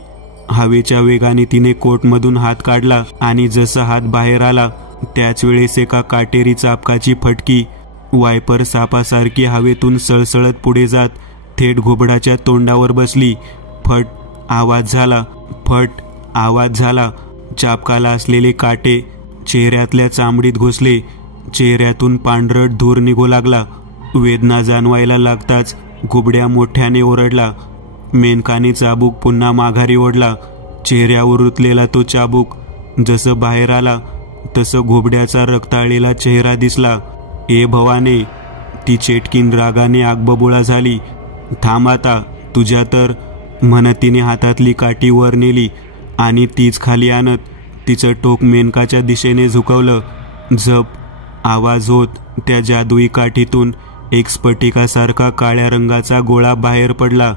हवेच्या वेगाने तिने कोटमधून हात काढला आणि जसा हात बाहेर आला त्याच वेळेस एका काटेरी चापकाची फटकी वायपर सापासारखी हवेतून सळसळत पुढे जात थेट घुबडाच्या तोंडावर बसली. फट आवाज झाला. फट आवाज झाला. चापकाला असलेले काटे चेहऱ्यातल्या चामडीत घुसले. चेहऱ्यातून पांढरट धूर निघू लागला. वेदना जाणवायला लागताच घुबड्या मोठ्याने ओरडला. मेनकाने चाबूक पुन्हा माघारी ओढला. चेहऱ्यावर रुतलेला तो चाबूक जसं बाहेर आला तसं घुबड्याचा रक्ताळलेला चेहरा दिसला. ए भवाने, ती चेटकीन रागाने आगबबुळा झाली. थांब आता, तुझ्या तर, म्हणत तिने हातातली काठी वर नेली आणि तीच खाली आणत तिचं टोक मेनकाच्या दिशेने झुकवलं. झप आवाज होत त्या जादुई काठीतून एक स्फटिकासारखा काळ्या रंगाचा गोळा बाहेर पडला.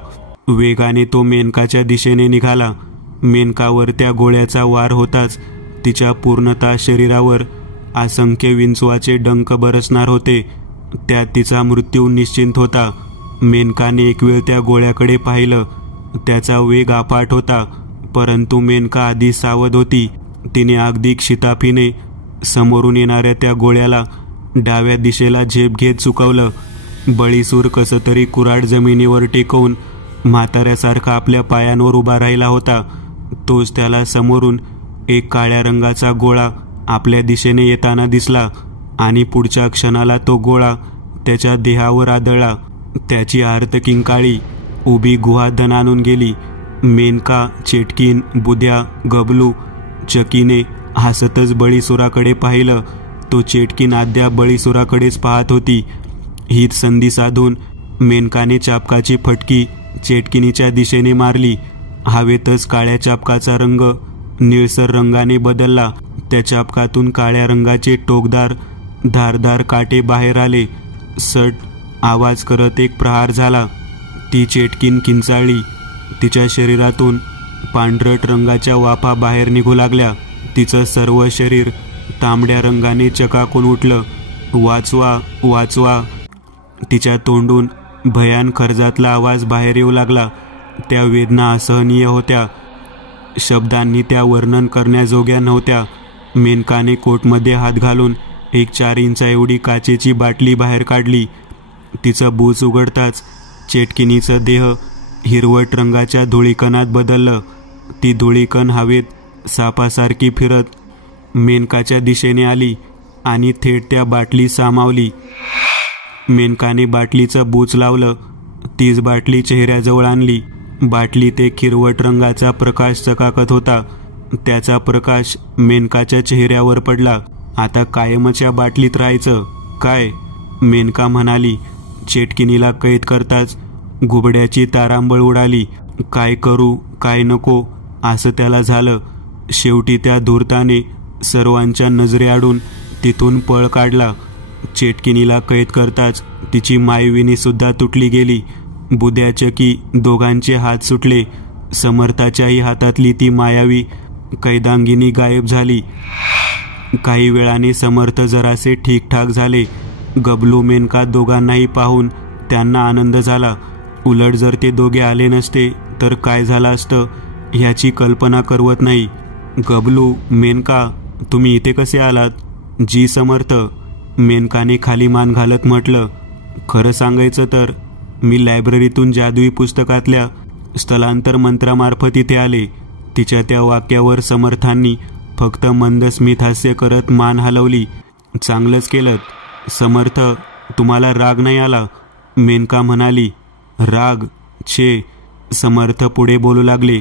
वेगाने तो मेनकाच्या दिशेने निघाला. मेनकावर त्या गोळ्याचा वार होताच तिच्या पूर्णतः शरीरावर असंख्य विंचवाचे डंक बरसणार होते. त्यात तिचा मृत्यू निश्चिंत होता. मेनकाने एक वेळ त्या गोळ्याकडे पाहिलं. त्याचा वेग अफाट होता, परंतु मेनका आधी सावध होती. तिने अगदी शिताफीने समोरून येणाऱ्या त्या गोळ्याला डाव्या दिशेला झेप घेत चुकवलं. बळीसूर कसं तरी कुऱ्हाड जमिनीवर टेकवून म्हाताऱ्यासारखा आपल्या पायांवर उभा राहिला होता. तोच त्याला समोरून एक काळ्या रंगाचा गोळा आपल्या दिशेने येताना दिसला आणि पुढच्या क्षणाला तो गोळा त्याच्या देहावर आदळला. त्याची आर्त किंकाळी उभी गुहा दणाणून गेली. मेनका, चेटकीन, बुद्या, गबलू, चकीने हसतच बळीसुराकडे पाहिलं. तो चेटकीन अद्याप बळीसुराकडेच पाहत होती. हीच संधी साधून मेनकाने चापकाची फटकी चेटकिनीच्या दिशेने मारली. हवेतच काळ्या चापकाचा रंग निळसर रंगाने बदलला. त्या चापकातून काळ्या रंगाचे टोकदार धारदार काटे बाहेर आले. सट आवाज करत एक प्रहार झाला. ती चेटकीन किंचाळली. तिच्या शरीरातून पांढरट रंगाच्या वाफा बाहेर निघू लागल्या. तिचं सर्व शरीर तांबड्या रंगाने चकाकून उठलं. वाचवा, वाचवा. तिच्या तोंडून भयान खर्जातला आवाज बाहेर येऊ लागला. त्या वेदना असहनीय होत्या. शब्दांनी त्या वर्णन करण्याजोग्या नव्हत्या. मेनकाने कोटमध्ये हात घालून एक 4 इंचा एवढी काचेची बाटली बाहेर काढली. तिचं बूच उघडताच चेटकिनीचं देह हिरवट रंगाच्या धुळीकणात बदललं. ती धुळीकण हवेत सापासारखी फिरत मेनकाच्या दिशेने आली आणि थेट त्या बाटली सामावली. मेनकाने बाटलीचं बूच लावलं. तीच बाटली चेहऱ्याजवळ आणली. बाटलीत एक हिरवट रंगाचा प्रकाश चकाकत होता. त्याचा प्रकाश मेनकाच्या चेहऱ्यावर पडला. आता कायमच्या बाटलीत राहायचं काय? मेनका म्हणाली. चेटकिनीला कैद करताच घुबड्याची तारांबळ उडाली. काय करू काय नको असं त्याला झालं. शेवटी त्या धूर्ताने सर्वांच्या नजरेआडून तिथून पळ काढला. चेटकिनीला कैद करताच तिची मायविनी सुद्धा तुटली गेली. बुद्याचकी दोघांचे हात सुटले. समर्थाच्याही हातातली ती मायावी कैदांगिनी गायब झाली. काही वेळाने समर्थ जरासे ठीकठाक झाले. गबलू मेनका दोघांनाही पाहून त्यांना आनंद झाला. उलट जर ते दोघे आले नसते तर काय झालं असतं ह्याची कल्पना करवत नाही. गबलू, मेनका, तुम्ही इथे कसे आलात? जी समर्थ, मेनकाने खाली मान घालत म्हटलं. खरं सांगायचं तर मी लायब्ररीतून जादुई पुस्तकातल्या स्थलांतर मंत्रामार्फत इथे आले. तिच्या त्या वाक्यावर समर्थांनी फक्त मंद स्मित हास्य करत मान हलवली. चांगलंच केलं समर्थ, तुम्हाला राग नाही आला? मेनका म्हणाली. राग? छे. समर्थ पुढे बोलू लागले.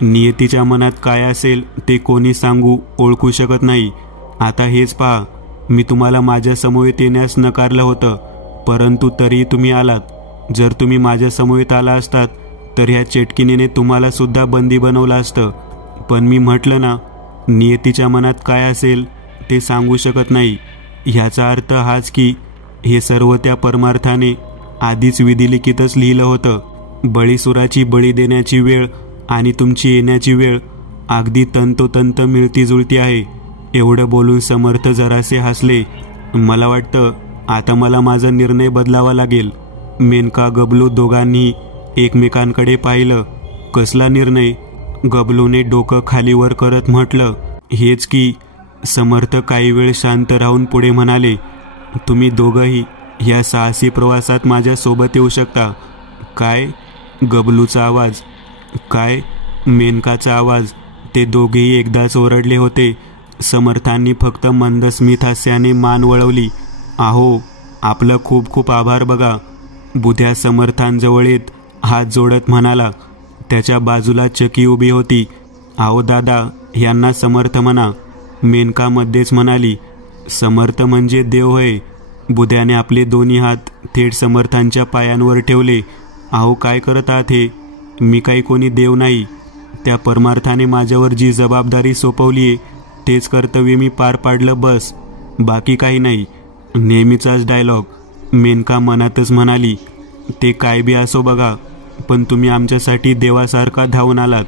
नियतीच्या मनात काय असेल ते कोणी सांगू ओळखू शकत नाही. आता हेच पहा, मी तुम्हाला माझ्या समवेत येण्यास नकारलं होतं, परंतु तरीही तुम्ही आलात. जर तुम्ही माझ्या समवेत आला असतात तर ह्या चेटकिनीने तुम्हाला सुद्धा बंदी बनवलं असतं. पण मी म्हटलं ना, नियतीच्या मनात काय असेल ते सांगू शकत नाही. ह्याचा अर्थ हाच की हे सर्व त्या परमार्थाने आधीच विधिलिखितच लिहिलं होतं. बळीसुराची बळी देण्याची वेळ आणि तुमची येण्याची वेळ अगदी तंतोतंत मिळती जुळती आहे. एवढं बोलून समर्थ जरासे हसले. मला वाटतं आता मला माझा निर्णय बदलावा लागेल. मेनका, गबलू दोघांनी एकमेकांकडे पाहिलं. कसला निर्णय? गबलूने डोकं खालीवर करत म्हटलं. हेच की. समर्थ काही वेळ शांत राहून पुढे म्हणाले. तुम्ही दोघंही या साहसी प्रवासात माझ्या सोबत येऊ शकता. काय? गबलूचा आवाज. काय? मेनकाचा आवाज. ते दोघेही एकदाच ओरडले होते. समर्थांनी फक्त मंद स्मित हास्याने मान वळवली. आहो, आपलं खूप खूप आभार बघा. बुध्या समर्थांजवळ येत हात जोडत म्हणाला. त्याच्या बाजूला चकी उभी होती. आहो दादा, यांना समर्थ म्हणा. मेनका मध्येच म्हणाली. समर्थ म्हणजे देव होय. बुध्याने आपले दोन्ही हात थेट समर्थांच्या पायांवर ठेवले. आहो, काय करत आहात हे? मी काही कोणी देव नाही. त्या परमार्थाने माझ्यावर जी जबाबदारी सोपवलीये तेच कर्तव्य मी पार पाडलं, बस. बाकी काही नाही. नेहमीचाच डायलॉग. मेनका मनातच म्हणाली. ते काय बी असो बघा, पण तुम्ही आमच्यासाठी देवासारखा धावून आलात.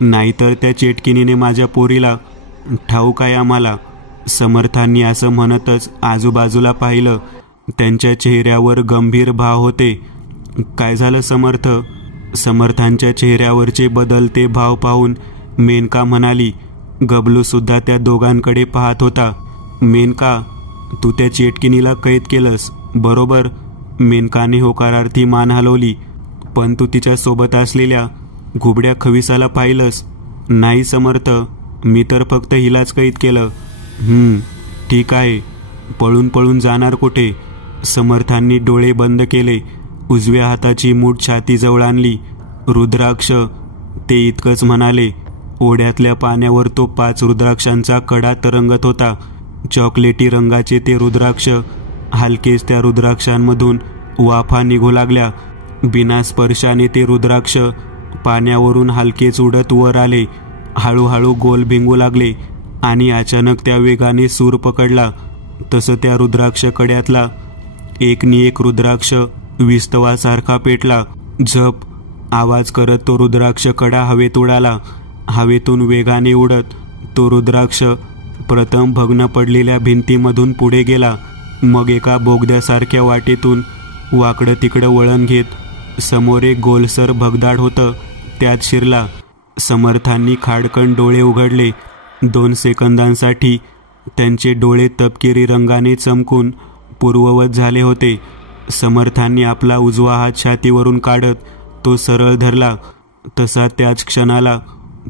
नाहीतर त्या चेटकिनीने माझ्या पोरीला ठाऊक आहे आम्हाला. समर्थांनी असं म्हणतच आजूबाजूला पाहिलं. त्यांच्या चेहऱ्यावर गंभीर भाव होते. काय झालं समर्थ? समर्थांच्या चेहऱ्यावरचे बदलते भाव पाहून मेनका म्हणाली. गबलू सुद्धा त्या दोघांकडे पाहत होता. मेनका, तू त्या चेटकिनीला कैद केलंस, बरोबर? मेनकाने होकारार्थी मान हलवली. पण तू तिच्या सोबत असलेल्या घुबड्या खविसाला पाहिलंस? नाही समर्थ, मी तर फक्त हिलाच कैद केलं. ठीक आहे. पळून पळून जाणार कुठे? समर्थांनी डोळे बंद केले. उजव्या हाताची मूठ छातीजवळ आणली. रुद्राक्ष, ते इतकंच म्हणाले. ओढ्यातल्या पाण्यावर तो 5 रुद्राक्षांचा कडा तरंगत होता. चॉकलेटी रंगाचे ते रुद्राक्ष. हलकेच त्या रुद्राक्षांमधून वाफा निघू लागल्या. बिना स्पर्शाने ते रुद्राक्ष पाण्यावरून हलकेच उडत वर आले. हळूहळू गोल भिंगू लागले आणि अचानक त्या वेगाने सूर पकडला. तसं त्या रुद्राक्ष कड्यातला एक रुद्राक्ष विस्तवासारखा पेटला. झप आवाज करत तो रुद्राक्ष कडा हवेत उडाला. हवेतून वेगाने उडत तो रुद्राक्ष प्रथम भग्न पडलेल्या भिंतीमधून पुढे गेला. मग एका बोगद्यासारख्या वाटेतून वाकडं तिकडं वळण घेत समोर एक गोलसर भगदाड होतं, त्यात शिरला. समर्थांनी खाडकन डोळे उघडले. 2 सेकंदांसाठी त्यांचे डोळे तपकिरी रंगाने चमकून पूर्ववत झाले होते. समर्थांनी आपला उजवा हात छातीवरून काढत तो सरळ धरला. तसा त्याच क्षणाला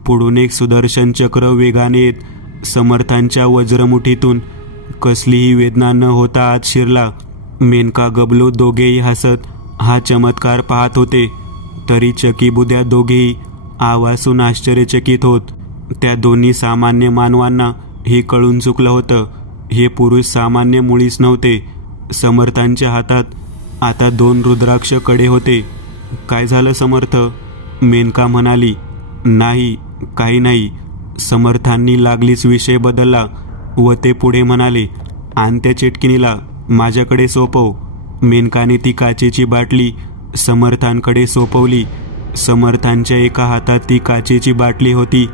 पुढून एक सुदर्शन चक्र वेगाने येत समर्थांच्या वज्रमुठीतून कसलीही वेदना न होता आत शिरला. मेनका, गबलू दोघेही हसत हा चमत्कार पाहत होते. तरी चकीबुद्या दोघेही आवासून आश्चर्यचकित होत. त्या दोन्ही सामान्य मानवांना हे कळून चुकलं होतं. हे पुरुष सामान्य मुळीच नव्हते. समर्थांच्या हातात आता 2 रुद्राक्ष कडे होते. काय झालं समर्थ? मेनका म्हणाली. नाही, काही नाही. समर्थांनी लागलीच विषय बदलला व ते पुढे म्हणाले, आण त्या चेटकिनीला माझ्याकडे सोपव. मेनकाने ती काचेची बाटली समर्थांकडे सोपवली. समर्थांच्या एका हातात ती काचेची बाटली होती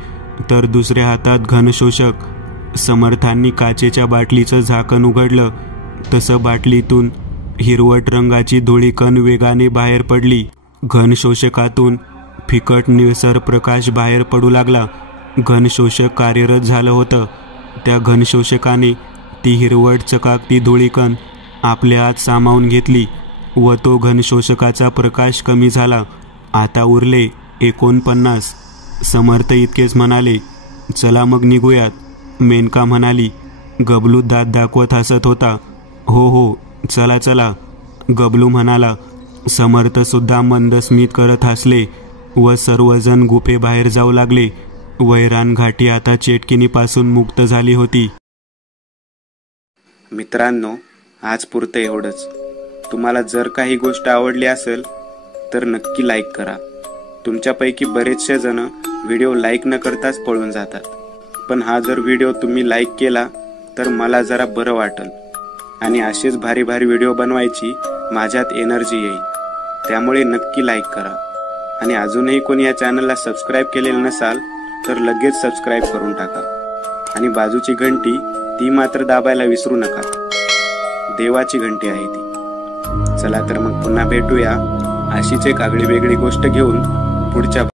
तर दुसऱ्या हातात घनशोषक. समर्थांनी काचेच्या बाटलीचं झाकण उघडलं तसं बाटलीतून हिरवट रंगाची धुळीकण वेगाने बाहेर पडली. घनशोषकातून फिकट निळसर प्रकाश बाहेर पडू लागला. घनशोषक कार्यरत झालं होतं. त्या घनशोषकाने ती हिरवट चकाकती धुळीकण आपल्या आत सामावून घेतली व तो घनशोषकाचा प्रकाश कमी झाला. आता उरले 49. समर्थ इतकेच म्हणाले. चला मग निघूयात, मेनका म्हणाली. गबलू दात दाखवत हसत होता. हो हो, चला चला, गबलू म्हणाला. समर्थ सुद्धा मंद स्मित करत हसले व सर्वजण गुफेबाहेर जाऊ लागले. वैरान घाटी आता चेटकिनीपासून मुक्त झाली होती. मित्रांनो, आज पुरतं एवढंच. तुम्हाला जर काही गोष्ट आवडली असेल तर नक्की लाईक करा. तुमच्यापैकी बरेचसे जण व्हिडिओ लाईक न करताच पळून जातात. पण हा जर व्हिडिओ तुम्ही लाईक केला तर मला जरा बरं वाटेल आणि असेच भारी भारी व्हिडिओ बनवायची माझ्यात एनर्जी येईल. त्यामुळे नक्की लाईक करा. आणि अजूनही कोणी या चॅनलला सबस्क्राईब केलेलं नसाल तर लगेच सबस्क्राईब करून टाका. आणि बाजूची घंटी ती मात्र दाबायला विसरू नका. देवाची घंटी आहे ती. चला तर मग पुन्हा भेटूया अशीच एक आगळी वेगळी गोष्ट घेऊन पुढच्या